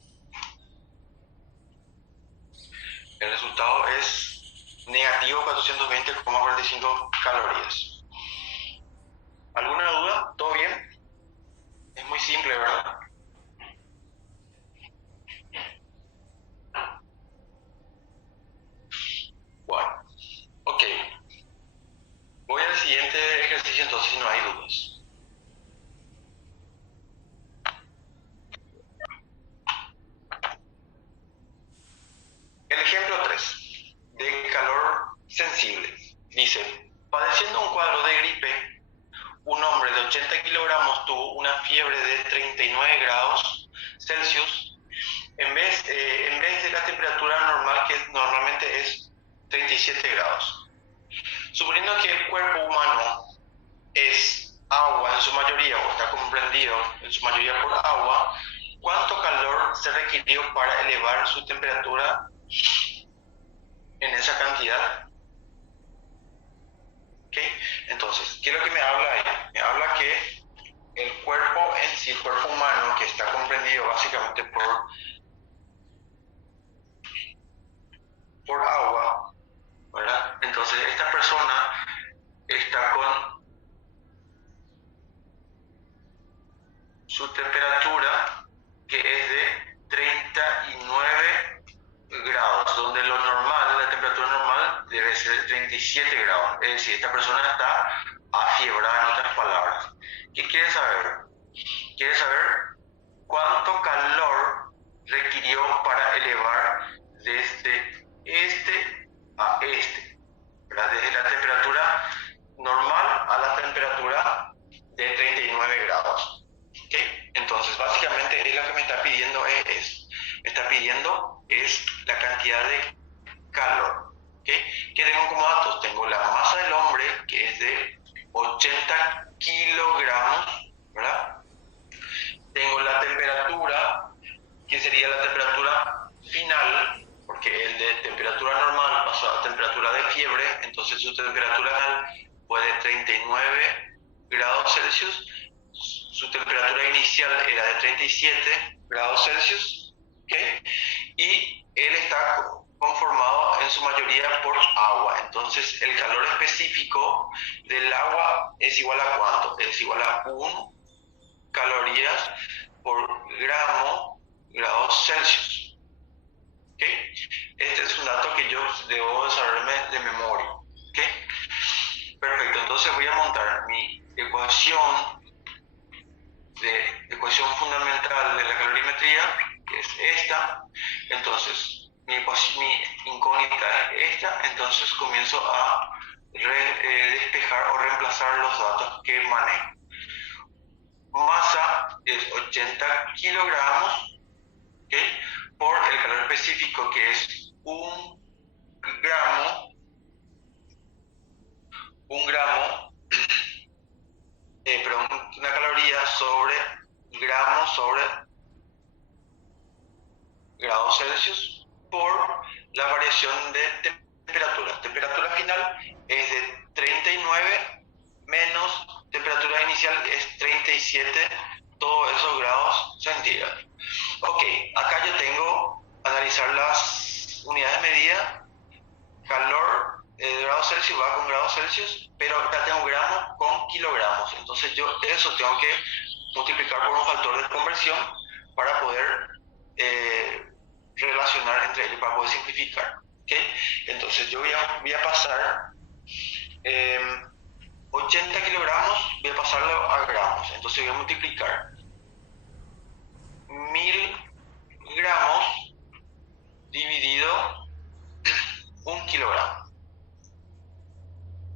El resultado es negativo 420,45 calorías. ¿Alguna duda? ¿Todo bien? Es muy simple, ¿verdad? Bueno, ok. Voy al siguiente ejercicio entonces, si no hay dudas. El ejemplo 3, de calor sensible. Dice, padeciendo un cuadro de gripe, un hombre de 80 kilogramos tuvo una fiebre de 39 grados Celsius en vez de la temperatura normal, que normalmente es 37 grados. Suponiendo que el cuerpo humano es agua en su mayoría, o está comprendido en su mayoría por agua, ¿cuánto calor se requirió para elevar su temperatura en esa cantidad? ¿Okay? Entonces, ¿qué es lo que me habla ahí? Me habla que el cuerpo en sí, el cuerpo humano, que está comprendido básicamente por agua, ¿verdad? Entonces, esta persona está con su temperatura, que es de 39 grados, donde lo normal, la temperatura normal debe ser de 37 grados. Es decir, esta persona está afiebrada, en otras palabras. ¿Qué quiere saber? Quiere saber cuánto calor requirió para elevar desde este a este, ¿verdad? Desde la temperatura normal a la temperatura de 39 grados. ¿Okay? Entonces, básicamente, él lo que me está pidiendo me está pidiendo es la cantidad de calor. ¿Okay? ¿Qué tengo como datos? Tengo la masa del hombre, que es de 80 kilogramos, ¿verdad? Tengo la temperatura, que sería la temperatura final, porque el de temperatura normal pasó a temperatura de fiebre, entonces su temperatura final fue de 39 grados Celsius, su temperatura inicial era de 37 grados Celsius, ¿okay? Y él está conformado en su mayoría por agua. Entonces el calor específico del agua es igual a ¿cuánto? Es igual a 1 calorías por grados Celsius. ¿Okay? Este es un dato que yo debo saberme de memoria. ¿Okay? Perfecto, entonces voy a montar mi ecuación fundamental de la calorimetría, que es esta. Entonces mi incógnita es esta, entonces comienzo a despejar o reemplazar los datos que manejo. Masa es 80 kilogramos, ¿okay? Por el calor específico, que es un gramo, una caloría sobre gramos sobre grados Celsius, por la variación de temperatura. Temperatura final es de 39 menos temperatura inicial es 37, todos esos grados centígrados. Ok, acá yo tengo analizar las unidades de medida grados Celsius va con grados Celsius, pero acá tengo gramos con kilogramos. Entonces yo eso tengo que multiplicar por un factor de conversión para poder relacionar entre ellos, para poder simplificar. ¿Okay? Entonces yo voy a pasar 80 kilogramos, voy a pasarlo a gramos. Entonces voy a multiplicar 1000 gramos dividido 1 kilogramo.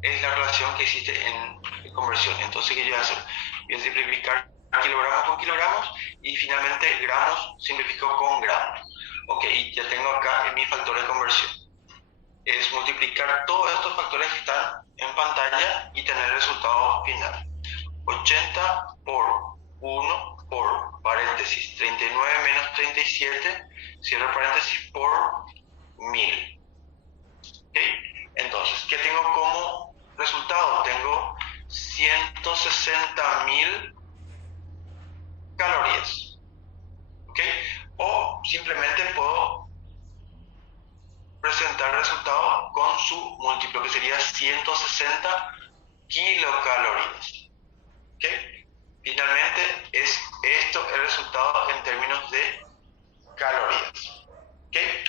Es la relación que existe en conversión. Entonces, ¿qué yo voy a hacer? Voy a simplificar kilogramos con kilogramos y finalmente gramos simplifico con gramos. Ok, y ya tengo acá mi factor de conversión. Es multiplicar todos estos factores que están en pantalla y tener el resultado final. 80 por 1 por paréntesis 39 menos 37, cierro paréntesis, por 1000. ¿Okay? Entonces, ¿qué tengo como resultado? Tengo 160.000 calorías. ¿Okay? O simplemente puedo presentar el resultado con su múltiplo, que sería 160 kilocalorías. ¿Okay? Finalmente es esto el resultado en términos de calorías. ¿Okay?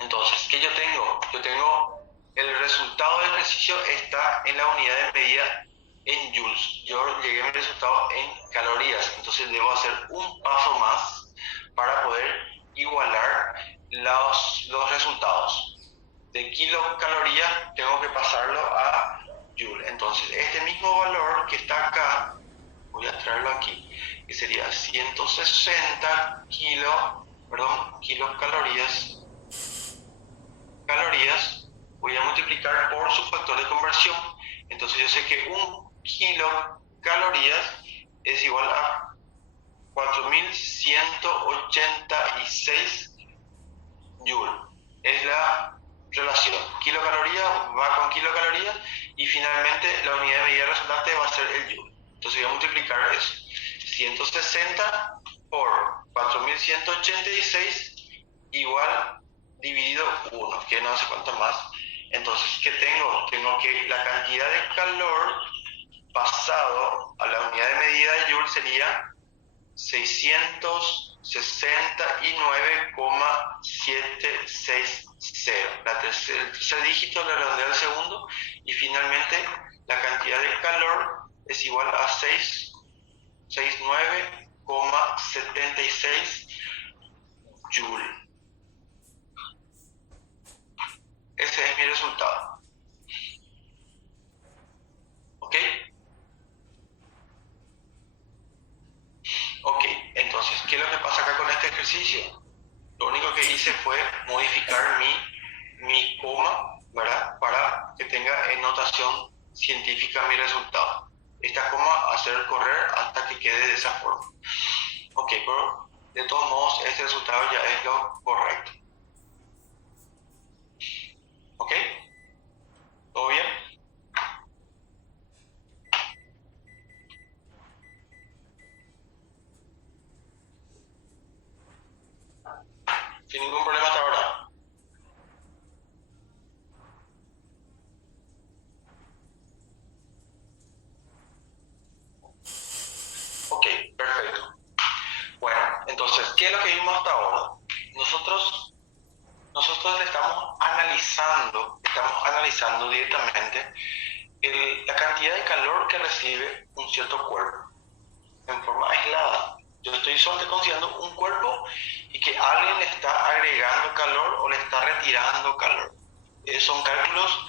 Entonces, ¿qué yo tengo? Yo tengo el resultado del ejercicio está en la unidad de medida en joules. Yo llegué a mi resultado en calorías, entonces debo hacer un paso más para poder igualar los resultados. De kilocalorías tengo que pasarlo a joule. Entonces, este mismo valor que está acá, voy a traerlo aquí, que sería 160 kilocalorías, voy a multiplicar por su factor de conversión. Entonces yo sé que 1 kilocalorías es igual a 4186 joule. Es la relación. Kilocalorías va con kilocalorías y finalmente la unidad de medida resultante va a ser el joule. Entonces voy a multiplicar eso. 160 por 4186 igual dividido 1, que no sé cuánto más. Entonces, ¿qué tengo? Tengo que la cantidad de calor pasado a la unidad de medida de joule sería 669,760. El tercer dígito le redondea al segundo y finalmente la cantidad de calor es igual a 669,76 joule. Ese es mi resultado. ¿Ok? Ok, entonces, ¿qué es lo que pasa acá con este ejercicio? Lo único que hice fue modificar mi coma, ¿verdad? Para que tenga en notación científica mi resultado. Esta coma hacer correr hasta que quede de esa forma. Ok, pero de todos modos este resultado ya es lo correcto. ¿Ok? ¿Todo bien? Sin ningún problema hasta ahora. Ok, perfecto. Bueno, entonces, ¿qué es lo que vimos hasta ahora? Nosotros estamos analizando directamente la cantidad de calor que recibe un cierto cuerpo en forma aislada. Yo estoy solamente considerando un cuerpo y que alguien le está agregando calor o le está retirando calor. Son cálculos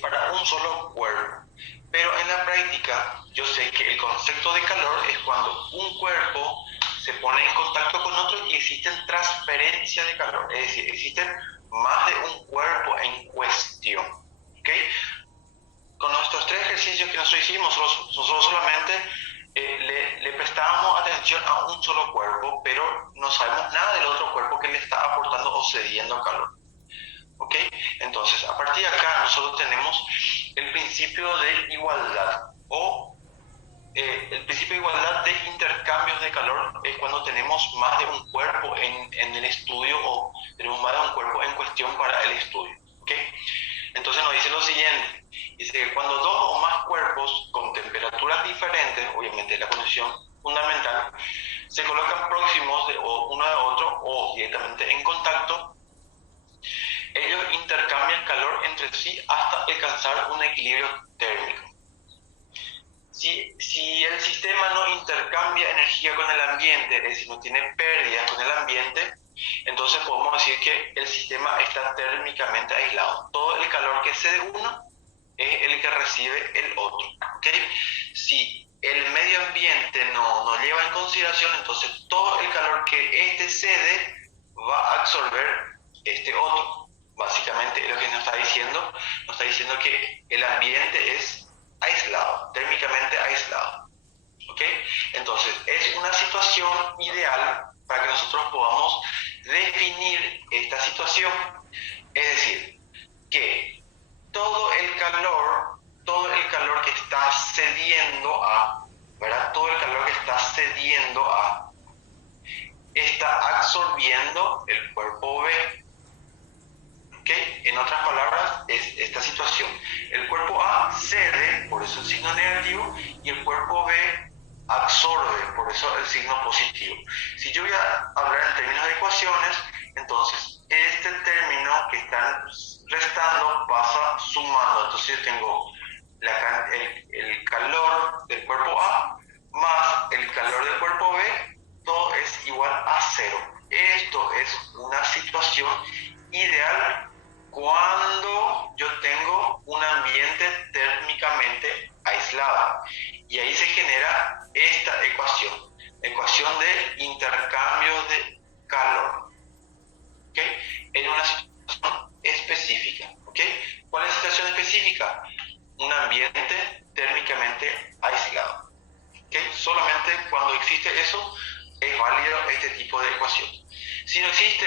para un solo cuerpo. Pero en la práctica, yo sé que el concepto de calor es cuando un cuerpo se pone en contacto con otro y existen transferencias de calor. Es decir, existen más de un cuerpo en cuestión. ¿Okay? Con nuestros 3 ejercicios que nosotros hicimos, nosotros solamente le prestábamos atención a un solo cuerpo, pero no sabemos nada del otro cuerpo que le está aportando o cediendo calor. ¿Ok? Entonces, a partir de acá nosotros tenemos el principio de igualdad o el principio de igualdad de intercambios de calor es cuando tenemos más de un cuerpo en el estudio o tenemos más de un cuerpo en cuestión para el estudio. ¿Ok? Entonces nos dice lo siguiente, dice que cuando dos o más cuerpos con temperaturas diferentes, obviamente la condición fundamental, se colocan próximos de uno de otro o directamente en contacto, ellos intercambian calor entre sí hasta alcanzar un equilibrio térmico. Si el sistema no intercambia energía con el ambiente, es decir, no tiene pérdidas con el ambiente, entonces podemos decir que el sistema está térmicamente aislado. Todo el calor que cede uno es el que recibe el otro. ¿Okay? Si el medio ambiente no lleva en consideración, entonces todo el calor que este cede va a absorber este otro. Básicamente es lo que nos está diciendo que el ambiente es aislado, térmicamente aislado. ¿Ok? Entonces, es una situación ideal para que nosotros podamos definir esta situación. Es decir, que todo el calor que está cediendo a, ¿verdad? Todo el calor que está cediendo a, está absorbiendo el cuerpo B. ¿Okay? En otras palabras, es esta situación. El cuerpo A cede, por eso el signo negativo, y el cuerpo B absorbe, por eso el signo positivo. Si yo voy a hablar en términos de ecuaciones, entonces este término que están restando pasa sumando. Entonces yo tengo el calor del cuerpo A más el calor del cuerpo B, todo es igual a 0. Esto es una situación ideal cuando yo tengo un ambiente térmicamente aislado. Y ahí se genera esta ecuación de intercambio de calor. ¿Okay? En una situación específica. ¿Okay? ¿Cuál es la situación específica? Un ambiente térmicamente aislado. ¿Okay? Solamente cuando existe eso es válido este tipo de ecuación. Si no existe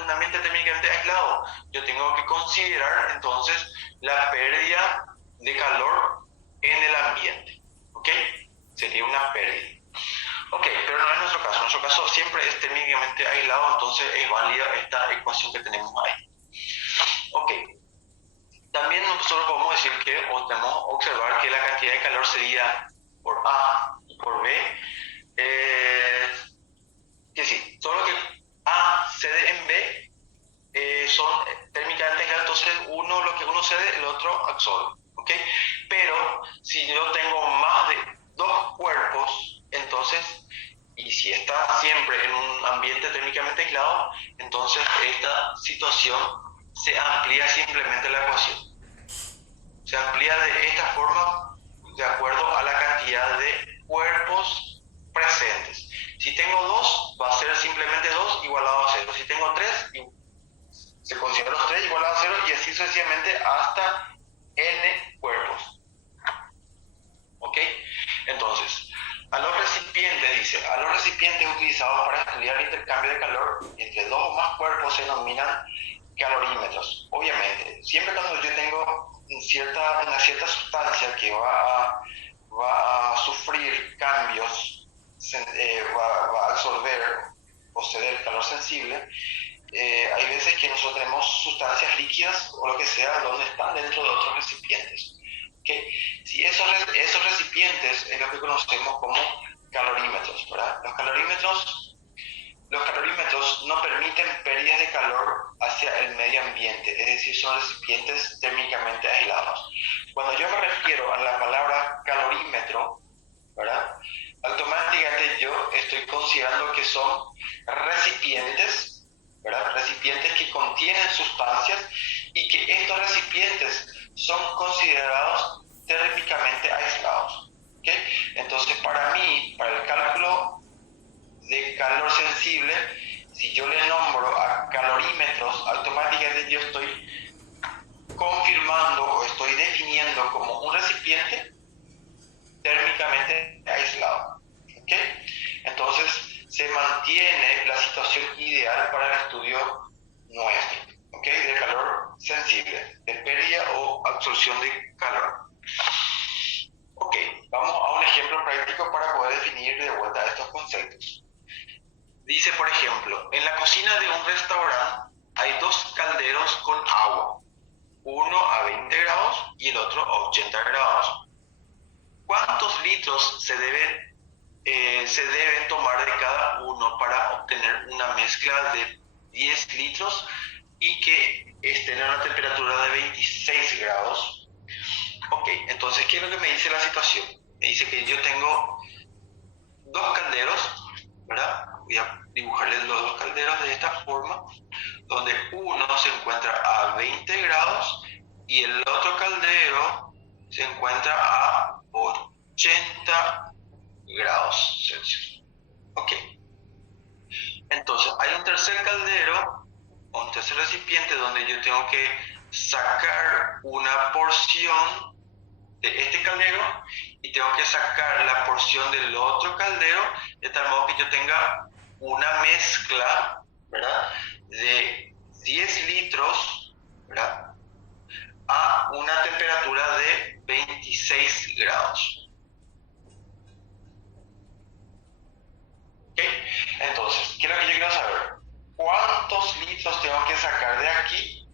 un ambiente térmicamente aislado, yo tengo que considerar entonces la pérdida de calor en el ambiente. ¿Ok? Sería una pérdida. Ok, pero no es nuestro caso. En nuestro caso siempre es térmicamente aislado, entonces es válida esta ecuación que tenemos ahí. Ok. También nosotros podemos decir que, o tenemos que observar que la cantidad de calor sería por A y por B. Que sí, solo que A cede en B son térmicamente aislados, entonces lo que uno cede, el otro absorbe. ¿Okay? Pero si yo tengo más de dos cuerpos, entonces, y si está siempre en un ambiente térmicamente aislado, entonces esta situación se amplía simplemente la ecuación. Se amplía de esta forma de acuerdo a la cantidad de cuerpos presentes. Si tengo 2, va a ser simplemente 2 igualado a 0. Si tengo 3, se considera los 3 igualados a 0 y así sucesivamente hasta n cuerpos. ¿Ok? Entonces, a los recipientes utilizados para estudiar el intercambio de calor entre dos o más cuerpos se denominan calorímetros. Obviamente, siempre cuando yo tengo una cierta sustancia que va a sufrir cambios, va a absorber o ceder calor sensible, hay veces que nosotros tenemos sustancias líquidas o lo que sea donde están dentro de otros recipientes. ¿Okay? Si esos recipientes es lo que conocemos como calorímetros, ¿verdad? Los calorímetros no permiten pérdidas de calor hacia el medio ambiente, es decir, son recipientes térmicamente aislados. Cuando yo me refiero a la palabra calorímetro, ¿verdad? Automáticamente yo estoy considerando que son recipientes, ¿verdad? Recipientes que contienen sustancias y que estos recipientes son considerados térmicamente aislados. ¿Okay? Entonces, para mí, para el cálculo de calor sensible, si yo le nombro a calorímetros, automáticamente yo estoy confirmando o estoy definiendo como un recipiente térmicamente aislado. ¿Okay? Entonces, se mantiene la situación ideal para el estudio nuestro, ¿okay? De calor sensible, de pérdida o absorción de calor. Ok, vamos a un ejemplo práctico para poder definir de vuelta estos conceptos. Dice, por ejemplo, en la cocina de un restaurante hay dos calderos con agua. uno a 20 grados y el otro a 80 grados. ¿Cuántos litros se deben tomar de cada uno para obtener una mezcla de 10 litros y que estén a una temperatura de 26 grados? Ok, entonces, ¿qué es lo que me dice la situación? Me dice que yo tengo dos calderos, ¿verdad? Voy a dibujarles los dos calderos de esta forma, donde uno se encuentra a 20 grados y el otro caldero se encuentra a 80 grados Celsius. Ok. Entonces, hay un tercer caldero, o un tercer recipiente donde yo tengo que sacar una porción de este caldero y tengo que sacar la porción del otro caldero de tal modo que yo tenga una mezcla, ¿verdad?, de 10 litros, ¿verdad?, a una temperatura de 26 grados. ¿Ok? Entonces, ¿qué es lo que yo quiero saber? ¿Cuántos litros tengo que sacar de aquí?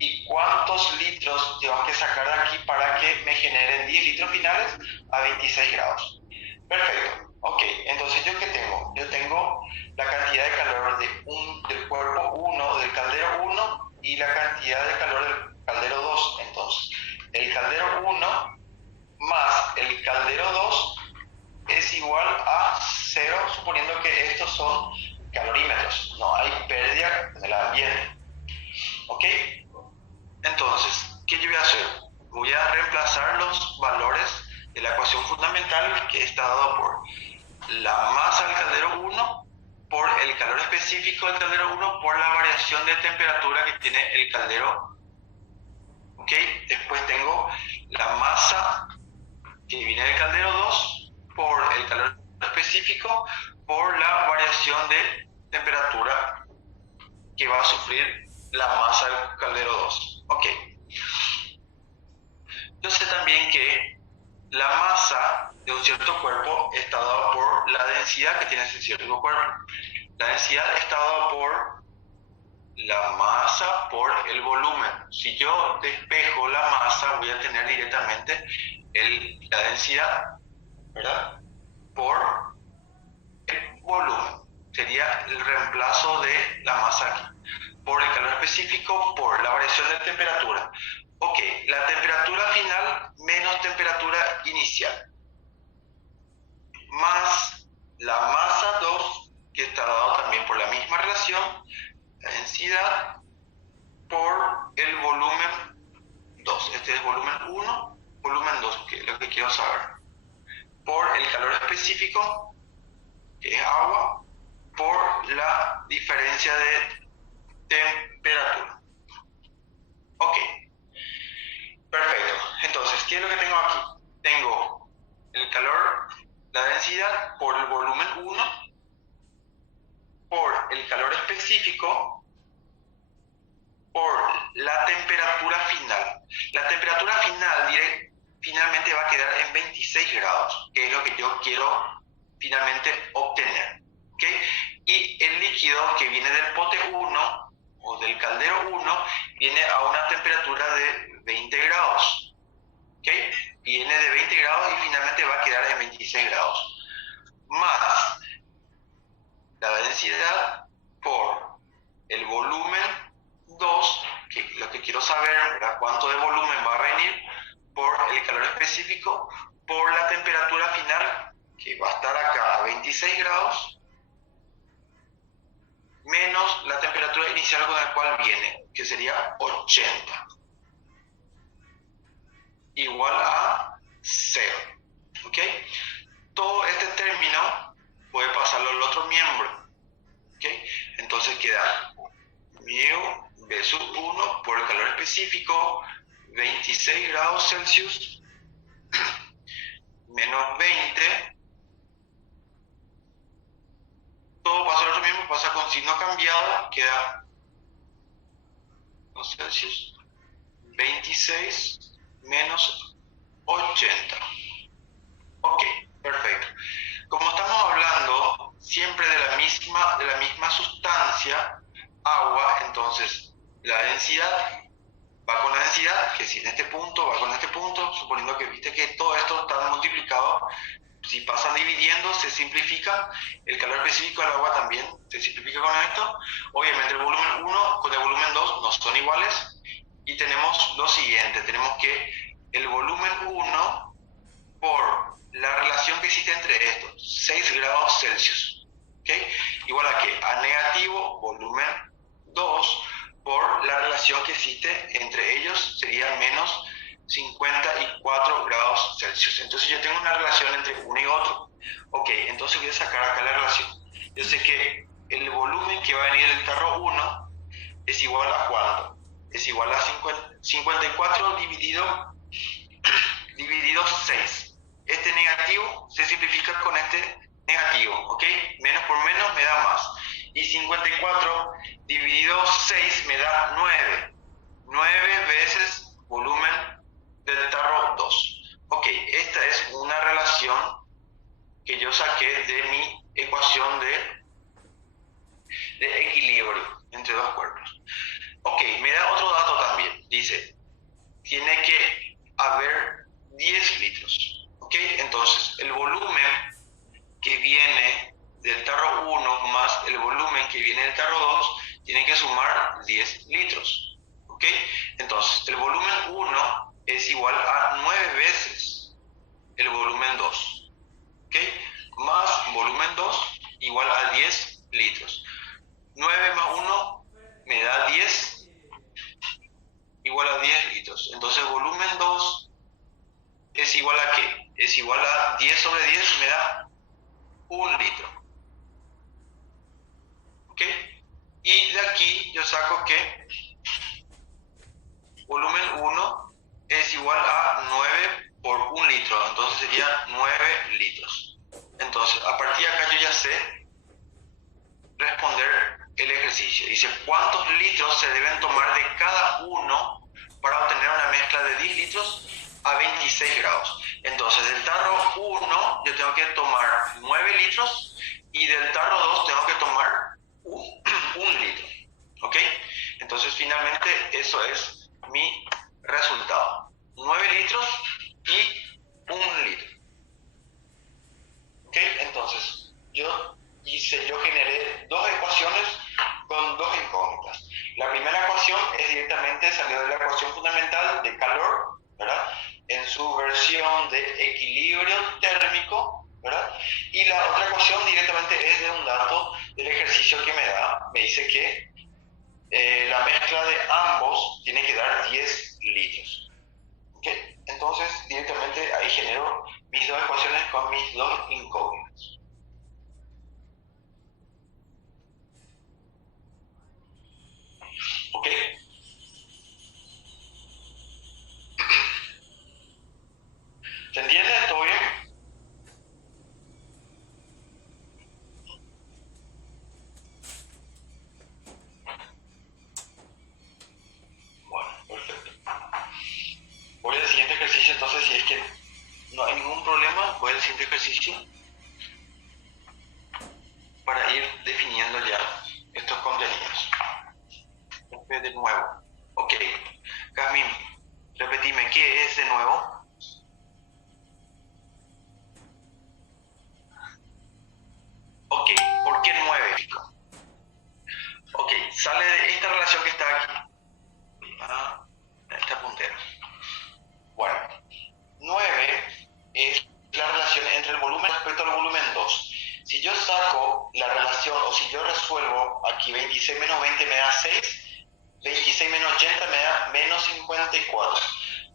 ¿Y cuántos litros tengo que sacar de aquí para que me generen 10 litros finales a 26 grados? Perfecto. Ok, entonces ¿yo qué tengo? Yo tengo la cantidad de calor del cuerpo 1, del caldero 1, y la cantidad de calor del caldero 2. Entonces, el caldero 1 más el caldero 2 es igual a 0, suponiendo que estos son calorímetros. No hay pérdida en el ambiente. ¿Ok? Entonces, ¿qué yo voy a hacer? Voy a reemplazar los valores de la ecuación fundamental, que está dado por la masa del caldero 1 por el calor específico del caldero 1 por la variación de temperatura que tiene el caldero. ¿Ok? Después tengo la masa que viene del caldero 2 por el calor específico por la variación de temperatura que va a sufrir la masa del caldero 2. Ok. Yo sé también que la masa de un cierto cuerpo está dada por la densidad que tiene ese cierto cuerpo. La densidad está dada por la masa por el volumen. Si yo despejo la masa, voy a tener directamente la densidad, ¿verdad?, por el volumen. Sería el reemplazo de la masa aquí. Por el calor específico, por la variación de temperatura. Ok, la temperatura final menos temperatura inicial, más la masa 2, que está dado también por la misma relación, la densidad, por el volumen 2. Este es volumen 1, volumen 2, que es lo que quiero saber. Por el calor específico, que es agua, por la diferencia de temperatura. Ok, perfecto. Entonces, ¿qué es lo que tengo aquí? Tengo el calor, la densidad por el volumen 1, por el calor específico, por la temperatura final. La temperatura final finalmente va a quedar en 26 grados, que es lo que yo quiero finalmente obtener. ¿Okay? Y el líquido que viene del pote 1 o del caldero 1 viene a una temperatura de 20 grados. ¿Okay? Viene de 20 grados y finalmente va a quedar en 26 grados. Más la densidad por el volumen 2, que lo que quiero saber, ¿verdad?, cuánto de volumen va a venir, por el calor específico, por la temperatura final, que va a estar acá a 26 grados, menos la temperatura inicial con la cual viene, que sería 80, igual a 0. ¿Ok? Todo este término puede pasarlo al otro miembro. ¿Ok? Entonces queda mu B sub 1 por el calor específico, 26 grados Celsius, menos 20, todo pasa al otro miembro, pasa con signo cambiado, queda Celsius, 26 menos 80. Ok, perfecto. Como estamos hablando siempre de la misma sustancia, agua, entonces la densidad va con la densidad, que si en este punto va con este punto, suponiendo que viste que todo esto está multiplicado, si pasan dividiendo se simplifica, el calor específico del agua también se simplifica con esto. Obviamente el volumen 1 con el volumen 2 no son iguales y tenemos lo siguiente, tenemos que el volumen 1 por la relación que existe entre estos, 6 grados Celsius, ¿okay? Igual a que a negativo volumen 2 por la relación que existe entre ellos sería menos 54 grados Celsius. Entonces yo tengo una relación entre uno y otro. Ok, entonces voy a sacar acá la relación. Yo sé que el volumen que va a venir del tarro 1 es igual a ¿cuánto? Es igual a 54 dividido 6. Este negativo se simplifica con este negativo, ¿ok? Menos por menos me da más. Y 54 dividido 6 me da 9. 9 veces volumen del tarro 2. Ok, esta es una relación que yo saqué de mi ecuación de equilibrio entre dos cuerpos. Ok, me da otro dato también. Dice, tiene que haber 10 litros. Ok, entonces el volumen que viene del tarro 1 más el volumen que viene del tarro 2 tienen que sumar 10 litros. ¿Ok? Entonces, el volumen 1 es igual a 9 veces el volumen 2. ¿Ok? Más volumen 2 igual a 10 litros. 9 más 1 me da 10 igual a 10 litros. Entonces, volumen 2 es igual a ¿qué? Es igual a 10 sobre 10 me da 1 litro. ¿Ok? Y de aquí yo saco que volumen 1 es igual a 9 por 1 litro, entonces sería 9 litros. Entonces, a partir de acá yo ya sé responder el ejercicio. Dice, ¿cuántos litros se deben tomar de cada uno para obtener una mezcla de 10 litros a 26 grados? Entonces, del tarro 1 yo tengo que tomar 9 litros y del tarro 2 tengo que tomar 1 litro. ¿Ok? Entonces, finalmente, eso es mi resultado. 9 litros y 1 litro. ¿Ok? Entonces, yo generé dos ecuaciones con dos incógnitas. La primera ecuación es directamente salió de la ecuación fundamental de calor, ¿verdad? En su versión de equilibrio térmico, ¿verdad? Y la otra ecuación directamente es de un dato del ejercicio que me da. Me dice que la mezcla de ambos tiene que dar 10 litros. ¿Ok? Entonces, directamente ahí genero mis dos ecuaciones con mis dos incógnitas. ¿Ok? ¿Se entiende? ¿Todo bien? Bueno, perfecto. Voy al siguiente ejercicio, entonces, si es que no hay ningún problema, voy al siguiente ejercicio para ir definiendo ya estos contenidos. De nuevo. Ok. Jasmine, repetime, ¿qué es de nuevo? Ok, ¿por qué 9? Ok, sale de esta relación que está aquí. Esta puntera. Bueno, 9 es la relación entre el volumen respecto al volumen 2. Si yo saco la relación, o si yo resuelvo aquí 26 menos 20 me da 6, 26 menos 80 me da menos 54.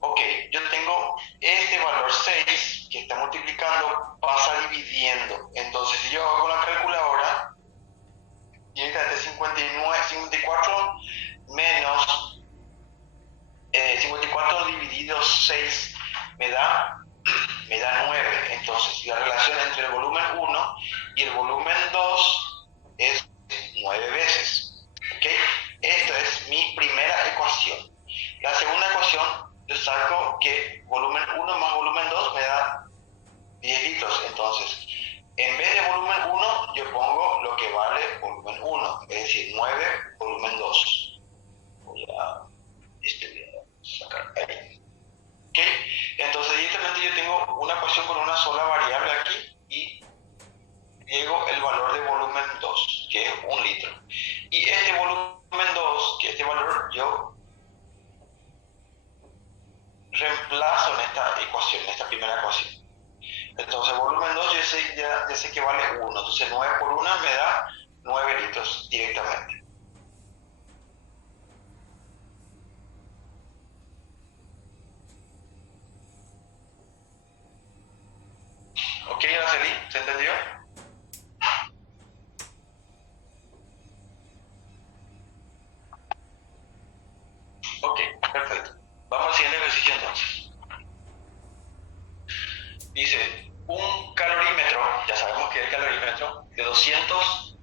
Ok, yo tengo este valor 6 que está multiplicando, pasa dividiendo. Entonces, si yo hago con la calculadora, directamente 54 menos 54 dividido 6 me da 9. Entonces, la relación entre el volumen 1 y el volumen 2 es 9 veces. ¿Ok? Esta es mi primera ecuación. La segunda ecuación, yo saco que volumen 1 más volumen 2 me da 10 litros. Entonces, en vez de volumen 1, yo pongo lo que vale volumen 1, es decir, 9 volumen 2. reemplazo en esta ecuación, en esta primera ecuación. Entonces, volumen 2 ya sé que vale 1. Entonces, 9 por 1 me da 9 litros directamente. ¿Ok, Araceli? ¿Se entendió? Ok, perfecto. Vamos al siguiente ejercicio entonces. Dice, un calorímetro, ya sabemos que el calorímetro, de 200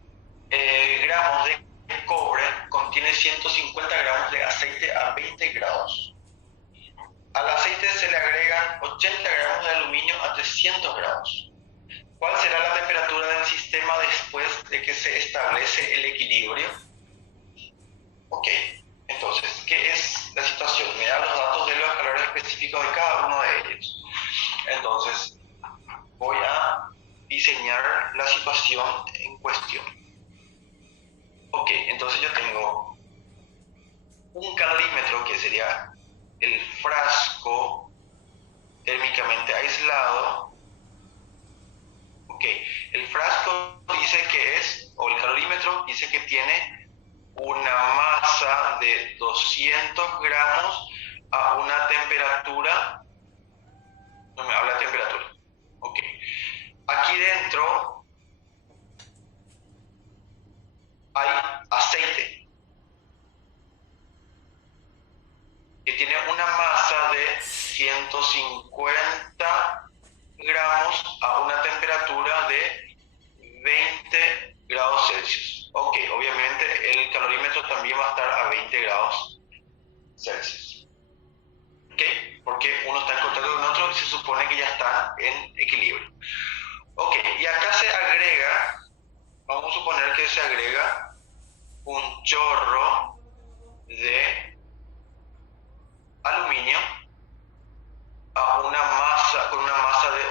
gramos de cobre contiene 150 gramos de aceite a 20 grados. Al aceite se le agregan 80 gramos de aluminio a 300 grados. ¿Cuál será la temperatura del sistema después de que se establece el equilibrio? Ok, entonces, ¿qué es la situación? Me da los datos de los calores específicos de cada uno de ellos. Entonces, voy a diseñar la situación en cuestión. Ok, entonces yo tengo un calorímetro que sería el frasco térmicamente aislado. Ok, el frasco dice que es, o el calorímetro dice que tiene una masa de 200 gramos a una temperatura, no me habla de temperatura. Ok, aquí dentro hay aceite que tiene una masa de 150 gramos a una temperatura de 20 grados Celsius. Ok, obviamente el calorímetro también va a estar a 20 grados Celsius. Ok, porque uno está en contacto con otro y se supone que ya está en equilibrio. Ok, y acá se agrega, vamos a suponer que se agrega un chorro de aluminio a una masa, con una masa de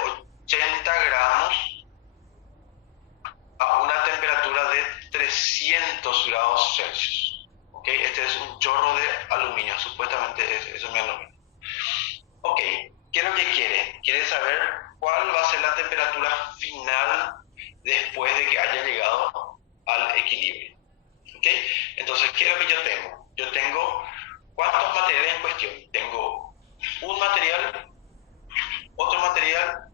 80 gramos a una temperatura de 300 grados Celsius. ¿Ok? Este es un chorro de aluminio, supuestamente eso es aluminio. Ok, ¿qué es lo que quiere? Quiere saber cuál va a ser la temperatura final después de que haya llegado al equilibrio. ¿Ok? Entonces, ¿qué es lo que yo tengo? Yo tengo ¿cuántos materiales en cuestión? Tengo un material, otro material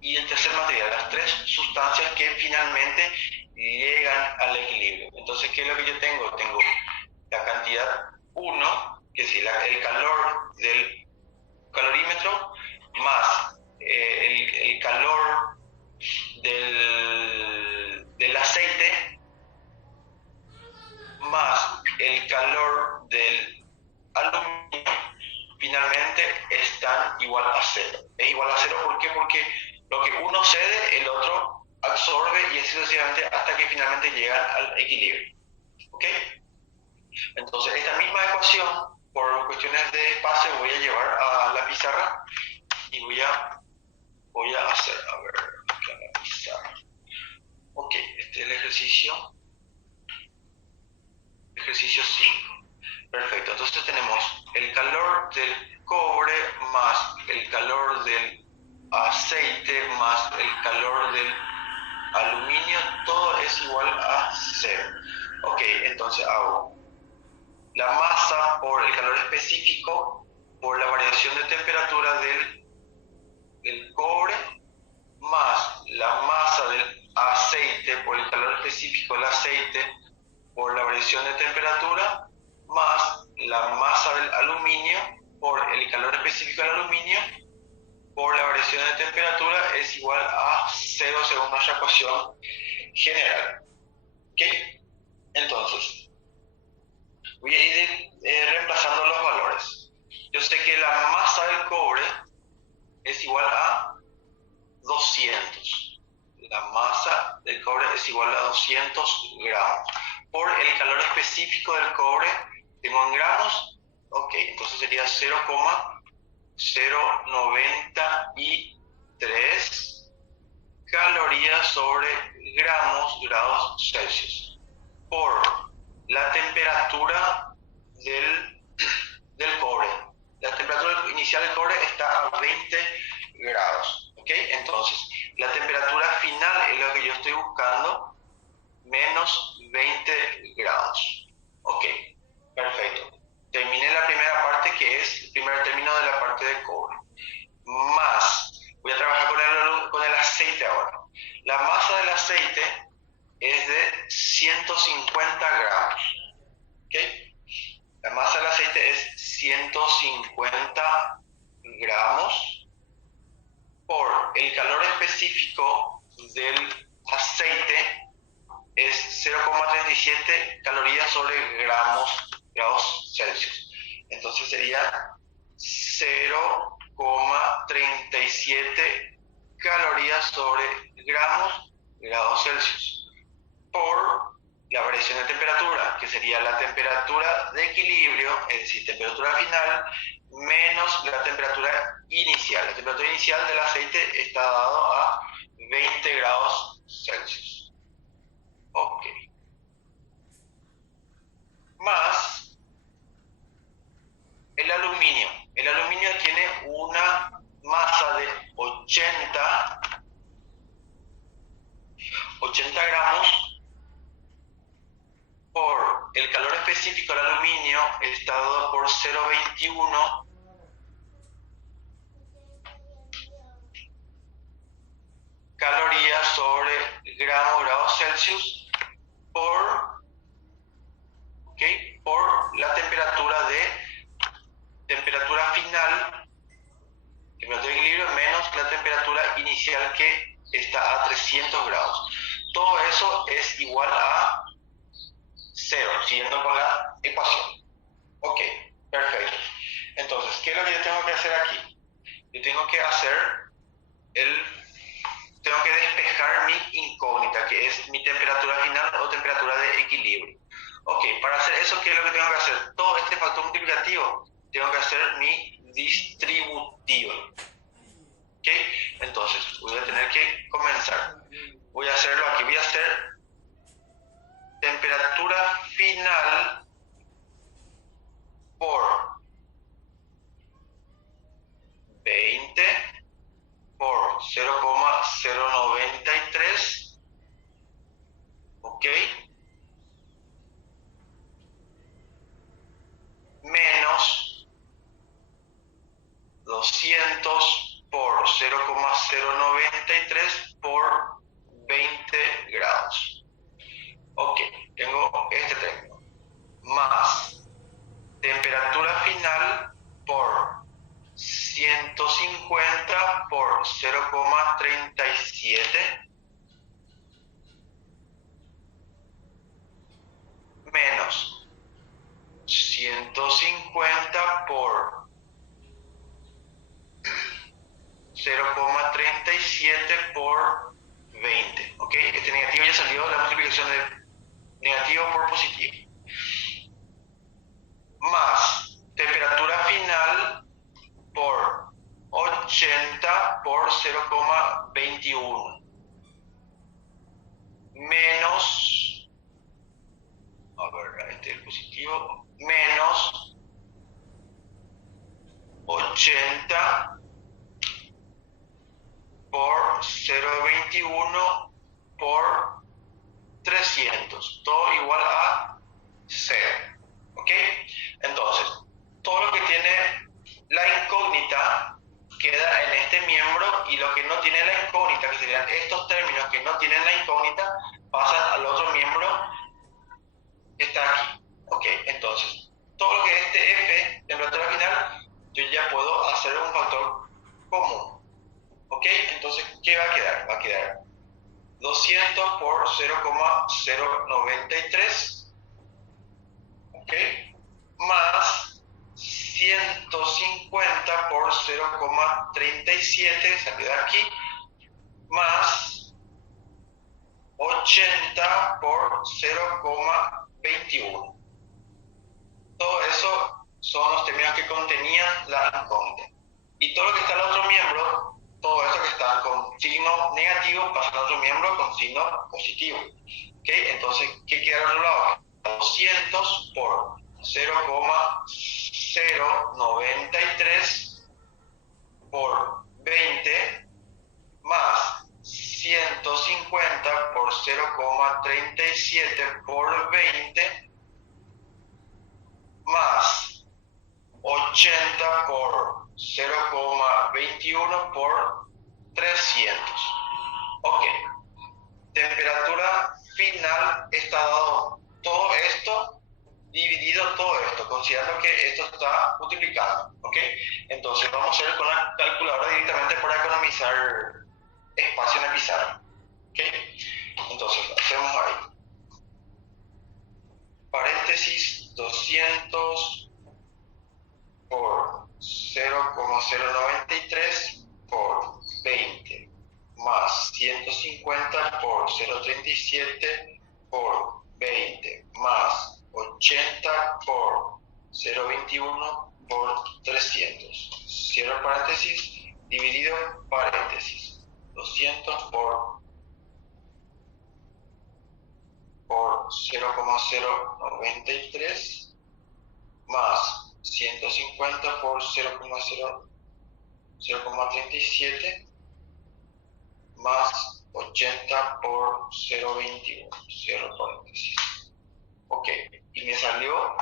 y el tercer material, las tres sustancias que finalmente llegan al equilibrio. Entonces, ¿qué es lo que yo tengo? Tengo la cantidad 1, que es el calor del calorímetro, más el calor del aceite, más el calor del aluminio, finalmente están igual a 0. Es igual a 0, ¿por qué? Porque lo que uno cede, el otro absorbe y así sucesivamente hasta que finalmente llegan al equilibrio. ¿Ok? Entonces, esta misma ecuación, por cuestiones de espacio, voy a llevar a la pizarra y voy a hacer, a ver, acá la pizarra. Ok, este es el ejercicio 5. Perfecto, entonces tenemos el calor del cobre más el calor del aceite más el calor del aluminio, todo es igual a 0. Ok, entonces hago la masa por el calor específico por la variación de temperatura del cobre más la masa del aceite por el calor específico del aceite por la variación de temperatura más la masa del aluminio por el calor específico del aluminio por la variación de temperatura es igual a 0 según nuestra ecuación general. ¿Ok? Entonces, voy a ir reemplazando los valores. Yo sé que la masa del cobre es igual a 200. La masa del cobre es igual a 200 gramos. Por el calor específico del cobre, tengo en gramos, ok, entonces sería 0,093 calorías sobre grados Celsius. Por la temperatura del cobre. La temperatura inicial del cobre 20 grados. ¿Ok? Entonces, la temperatura final es lo que yo estoy buscando, menos 20 grados. Ok, perfecto. Terminé la primera parte, que es el primer término de la parte de cobre. Más, voy a trabajar con el aceite ahora. La masa del aceite es de 150 gramos. ¿Ok? La masa del aceite es 150 gramos por el calor específico del aceite es 0,37 calorías sobre grados Celsius. Entonces sería 0,37 calorías sobre grados Celsius por la variación de temperatura, que sería la temperatura de equilibrio, es decir, temperatura final, menos la temperatura inicial. La temperatura inicial del aceite está dado a 20 grados Celsius. Ok. Más el aluminio. El aluminio tiene una masa de 80 gramos por el calor específico del aluminio está dado por 0,21 calorías sobre grados Celsius por la temperatura final, temperatura de equilibrio menos la temperatura inicial que está a 300 grados. Todo eso es igual a 0, siguiendo con la ecuación. Ok, perfecto. Entonces, ¿qué es lo que yo tengo que hacer aquí? Yo tengo que despejar mi incógnita, que es mi temperatura final o temperatura de equilibrio. Ok, para hacer eso, ¿qué es lo que tengo que hacer? Todo este factor multiplicativo, tengo que hacer mi distributivo. Ok, entonces voy a tener que comenzar. Voy a hacerlo aquí, voy a hacer temperatura final por 20 por 0,093, ok, menos 200 por 0,093 por 20 grados. Ok, tengo este término. Más temperatura final por 150 por 0,37 menos 150 por 0,37 por 20. ¿Ok? Este negativo ya salió, la multiplicación de negativo por positivo. Más temperatura final por 80 por 0,21 menos, a ver, este es el positivo, menos 80 por 0,21 por 300, todo igual a 0. ¿Ok? Entonces, todo lo que tiene la incógnita queda en este miembro y lo que no tiene la incógnita, que serían estos términos que no tienen la incógnita, pasan al otro miembro que está aquí. Ok, entonces, todo lo que es este F, temperatura final, yo ya puedo hacer un factor común. Ok, entonces, ¿qué va a quedar? Va a quedar 200 por 0,093, ok, más 150 por 0,37, se queda aquí, más 80 por 0,21. Todo eso son los términos que contenían la incógnita. Y todo lo que está en el otro miembro, todo esto que está con signo negativo, pasa al otro miembro con signo positivo. ¿Ok? Entonces, ¿qué queda al otro lado? 200 por 0,093 por 20 más 150 por 0,37 por 20 más 80 por 0,21 por 300. Ok. Temperatura final está dado todo esto dividido todo esto, considerando que esto está multiplicado. Ok. Entonces vamos a hacer con la calculadora directamente para economizar espacio en el pizarra. Ok. Entonces hacemos ahí. Paréntesis 200 por 0,093 por 20 más 150 por 0,37 por 20 más 80 por 0,21 por 300. Cierro paréntesis, dividido paréntesis. 200 por 0,093 más 150 por 0,37 más 80 por 0,21. Cierro paréntesis. Ok, y me salió,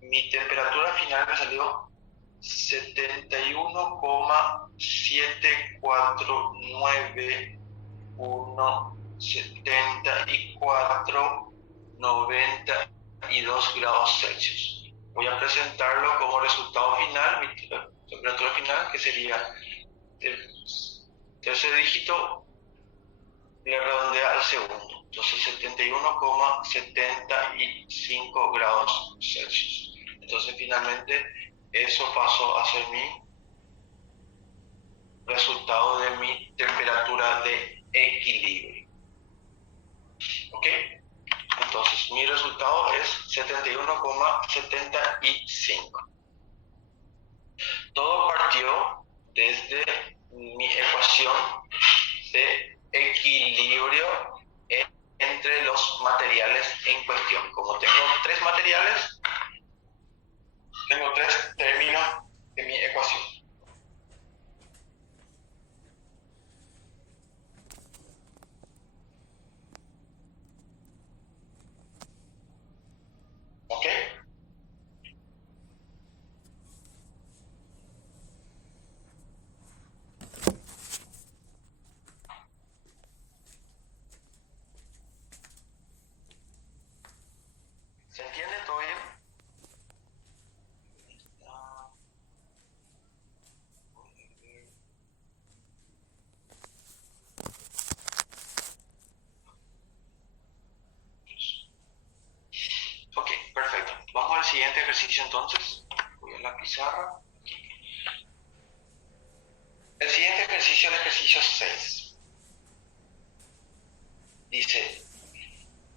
mi temperatura final me salió 71,749,174,92 grados Celsius. Voy a presentarlo como resultado final, mi temperatura final, que sería el tercer dígito, le redondea al segundo. Entonces 71,75 grados Celsius. Entonces finalmente eso pasó a ser mi resultado de mi temperatura de equilibrio. ¿Ok? Entonces mi resultado es 71,75. Todo partió desde mi ecuación de equilibrio entre los materiales en cuestión. Como tengo tres materiales, tengo tres términos de mi ecuación. ¿Ok? ¿Se entiende todo bien? Ok, perfecto. Vamos al siguiente ejercicio entonces. Voy a la pizarra. El siguiente ejercicio es el ejercicio 6. Dice,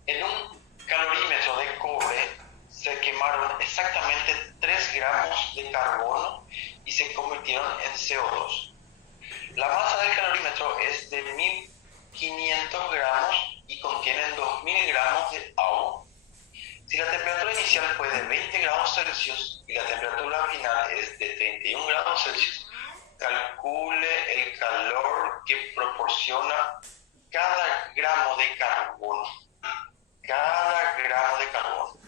en un calorímetro de cobre se quemaron exactamente 3 gramos de carbono y se convirtieron en CO2. La masa del calorímetro es de 1500 gramos y contienen 2000 gramos de agua. Si la temperatura inicial fue de 20 grados Celsius y la temperatura final es de 31 grados Celsius, calcule el calor que proporciona cada gramo de carbono. Cada gramo de carbono.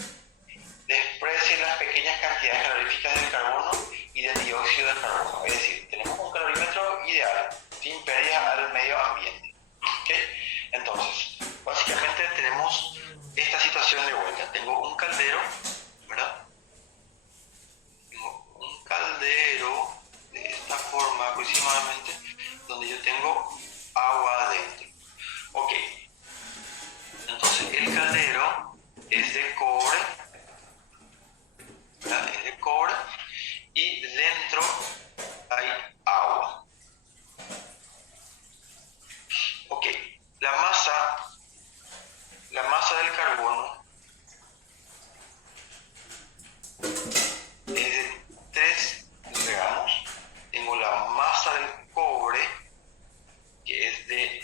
Desprecie las pequeñas cantidades caloríficas del carbono y del dióxido de carbono. Es decir, tenemos un calorímetro ideal, sin pérdida al medio ambiente. ¿Okay? Entonces, básicamente tenemos esta situación de vuelta. Tengo un caldero, ¿verdad? Tengo un caldero de esta forma aproximadamente, donde yo tengo agua adentro. Ok. Entonces el caldero es de cobre, ¿verdad? Es de cobre y dentro hay agua. Ok, la masa del carbono es de 3 gramos. Tengo la masa del cobre que es de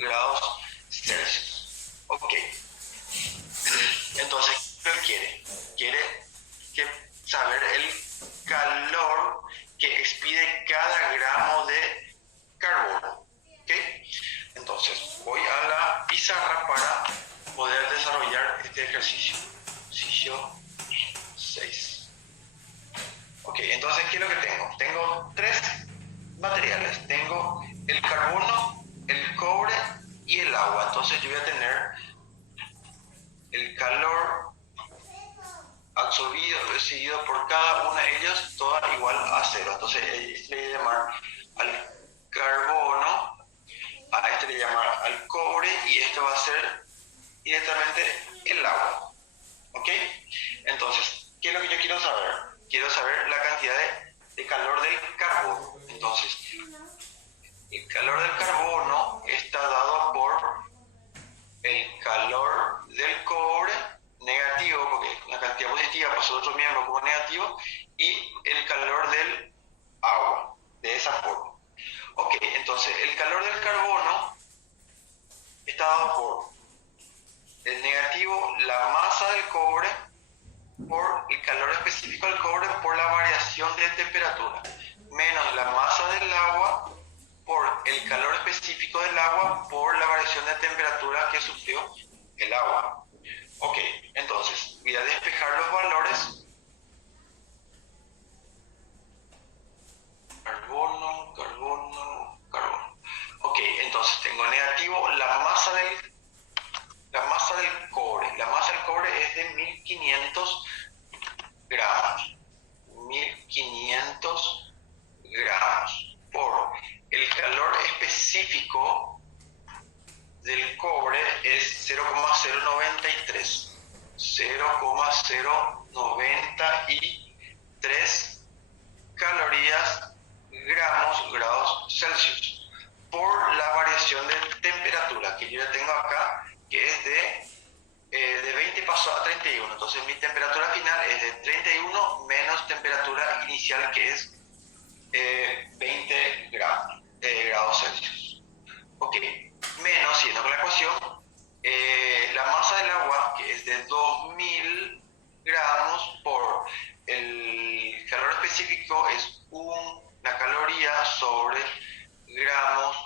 grados Celsius. Ok. Entonces, ¿qué quiere? Quiere saber el calor que expide cada gramo de carbono. ¿Ok? Entonces, voy a la pizarra para poder desarrollar este ejercicio. Ejercicio 6. Ok, entonces, ¿qué es lo que tengo? Tengo tres materiales. Tengo el carbono, el cobre y el agua. Entonces, yo voy a tener el calor absorbido, recibido por cada una de ellas, toda igual a 0. Entonces, este le voy a llamar al carbono, a este le voy a llamar al cobre y esto va a ser directamente el agua. ¿Ok? Entonces, ¿qué es lo que yo quiero saber? Quiero saber la cantidad de calor del carbono. Entonces, el calor del carbono está dado por el calor del cobre negativo, porque la cantidad positiva pasó a otro miembro como negativo, y el calor del agua, de esa forma. Ok, entonces el calor del carbono está dado por el negativo, la masa del cobre, por el calor específico del cobre por la variación de temperatura, menos la masa del agua por el calor específico del agua por la variación de temperatura que sufrió el agua. Ok, entonces voy a despejar los valores. Carbono, carbono, carbono. Ok, entonces tengo negativo la masa del cobre. La masa del cobre es de 1500 gramos. 1500 gramos por el calor específico del cobre es 0,093. 0,093 calorías grados Celsius por la variación de temperatura que yo ya tengo acá, que es de 20 pasó a 31. Entonces mi temperatura final es de 31 menos temperatura inicial, que es 20 grados Celsius. Ok, menos, siguiendo con la ecuación, la masa del agua, que es de 2000 gramos por el calor específico, es una caloría sobre grados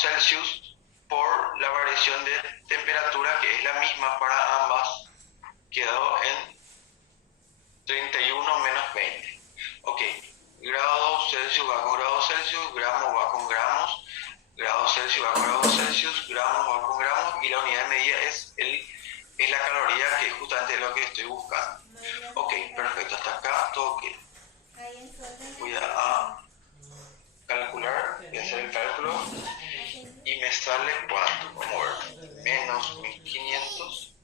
Celsius por la variación de temperatura, que es la misma para ambas, quedó en 31 menos 20. Ok, grados Celsius va con grados Celsius, gramos va con gramos, grados Celsius va con grados Celsius, gramos va con gramos, y la unidad de medida es la caloría, que es justamente lo que estoy buscando. Ok, perfecto, hasta acá todo queda. Voy a calcular, voy a hacer el cálculo y me sale ¿cuánto? Vamos a ver, menos 1500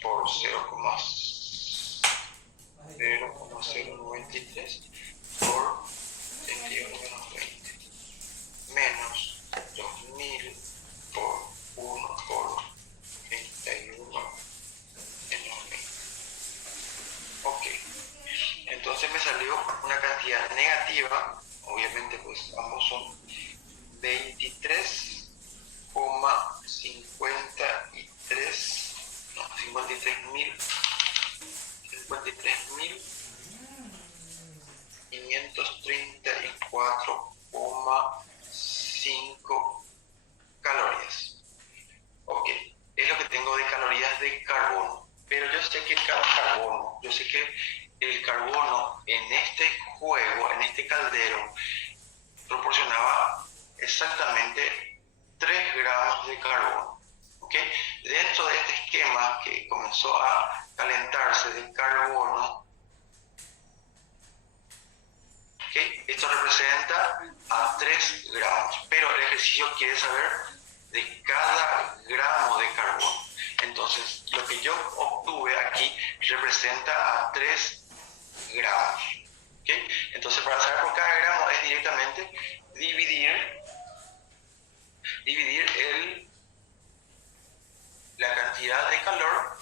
por 0,093 por 31 menos 20 menos 2000 por 1 por 31 menos 20. Ok, entonces me salió una cantidad negativa, obviamente pues ambos son 53,534,5 calorías. Ok, es lo que tengo de calorías de carbono. Pero yo sé que el carbono en este juego, en este caldero, proporcionaba exactamente 3 gramos de carbono. ¿Okay? Dentro de este esquema que comenzó a calentarse de carbono, ¿okay? Esto representa a 3 gramos, pero el ejercicio quiere saber de cada gramo de carbono. Entonces, lo que yo obtuve aquí representa a 3 gramos. ¿Okay? Entonces, para saber por cada gramo es directamente dividir la cantidad de calor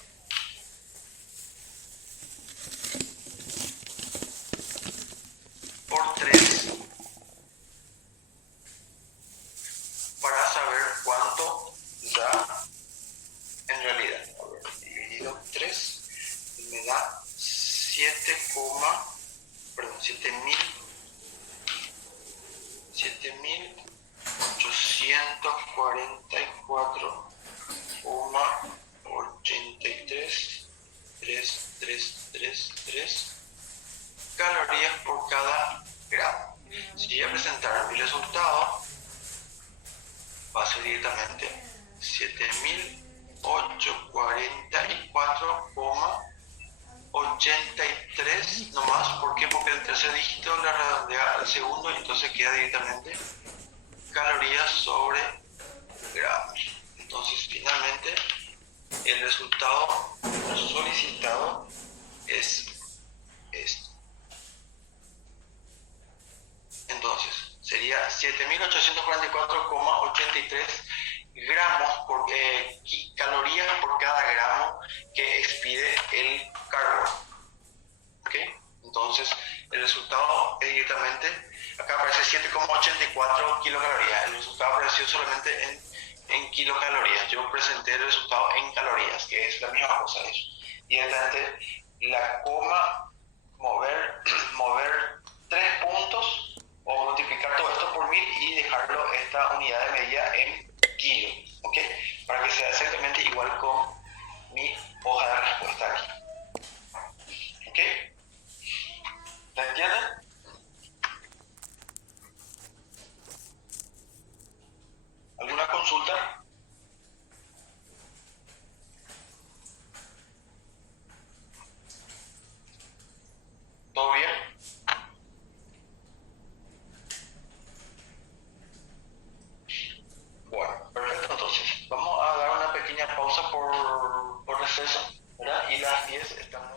por 3 para saber cuánto da, en realidad, a ver, dividido 3 me da 7.844,83333 calorías por cada gramo. Si ya presentaron mi resultado, va a ser directamente 7.844,83 nomás. ¿Por qué? Porque el tercer dígito le redondea al segundo y entonces queda directamente calorías sobre gramos. Entonces, finalmente, el resultado solicitado es esto. Entonces, sería 7.844,83 gramos por calorías por cada gramo que expide el carbono. ¿Ok? Entonces, el resultado es directamente, acá aparece 7,84 kilocalorías. El resultado apareció solamente en kilocalorías. Yo presenté el resultado en calorías, que es la misma cosa. Directamente la coma, mover 3 puntos o multiplicar todo esto por 1000 y dejarlo esta unidad de medida en kilo, ¿ok? Para que sea exactamente igual con mi hoja de respuesta aquí, ¿ok? ¿La entienden? ¿Alguna consulta? ¿Todo bien? Bueno, perfecto. Entonces, vamos a dar una pequeña pausa por receso, ¿verdad? Y las 10 estamos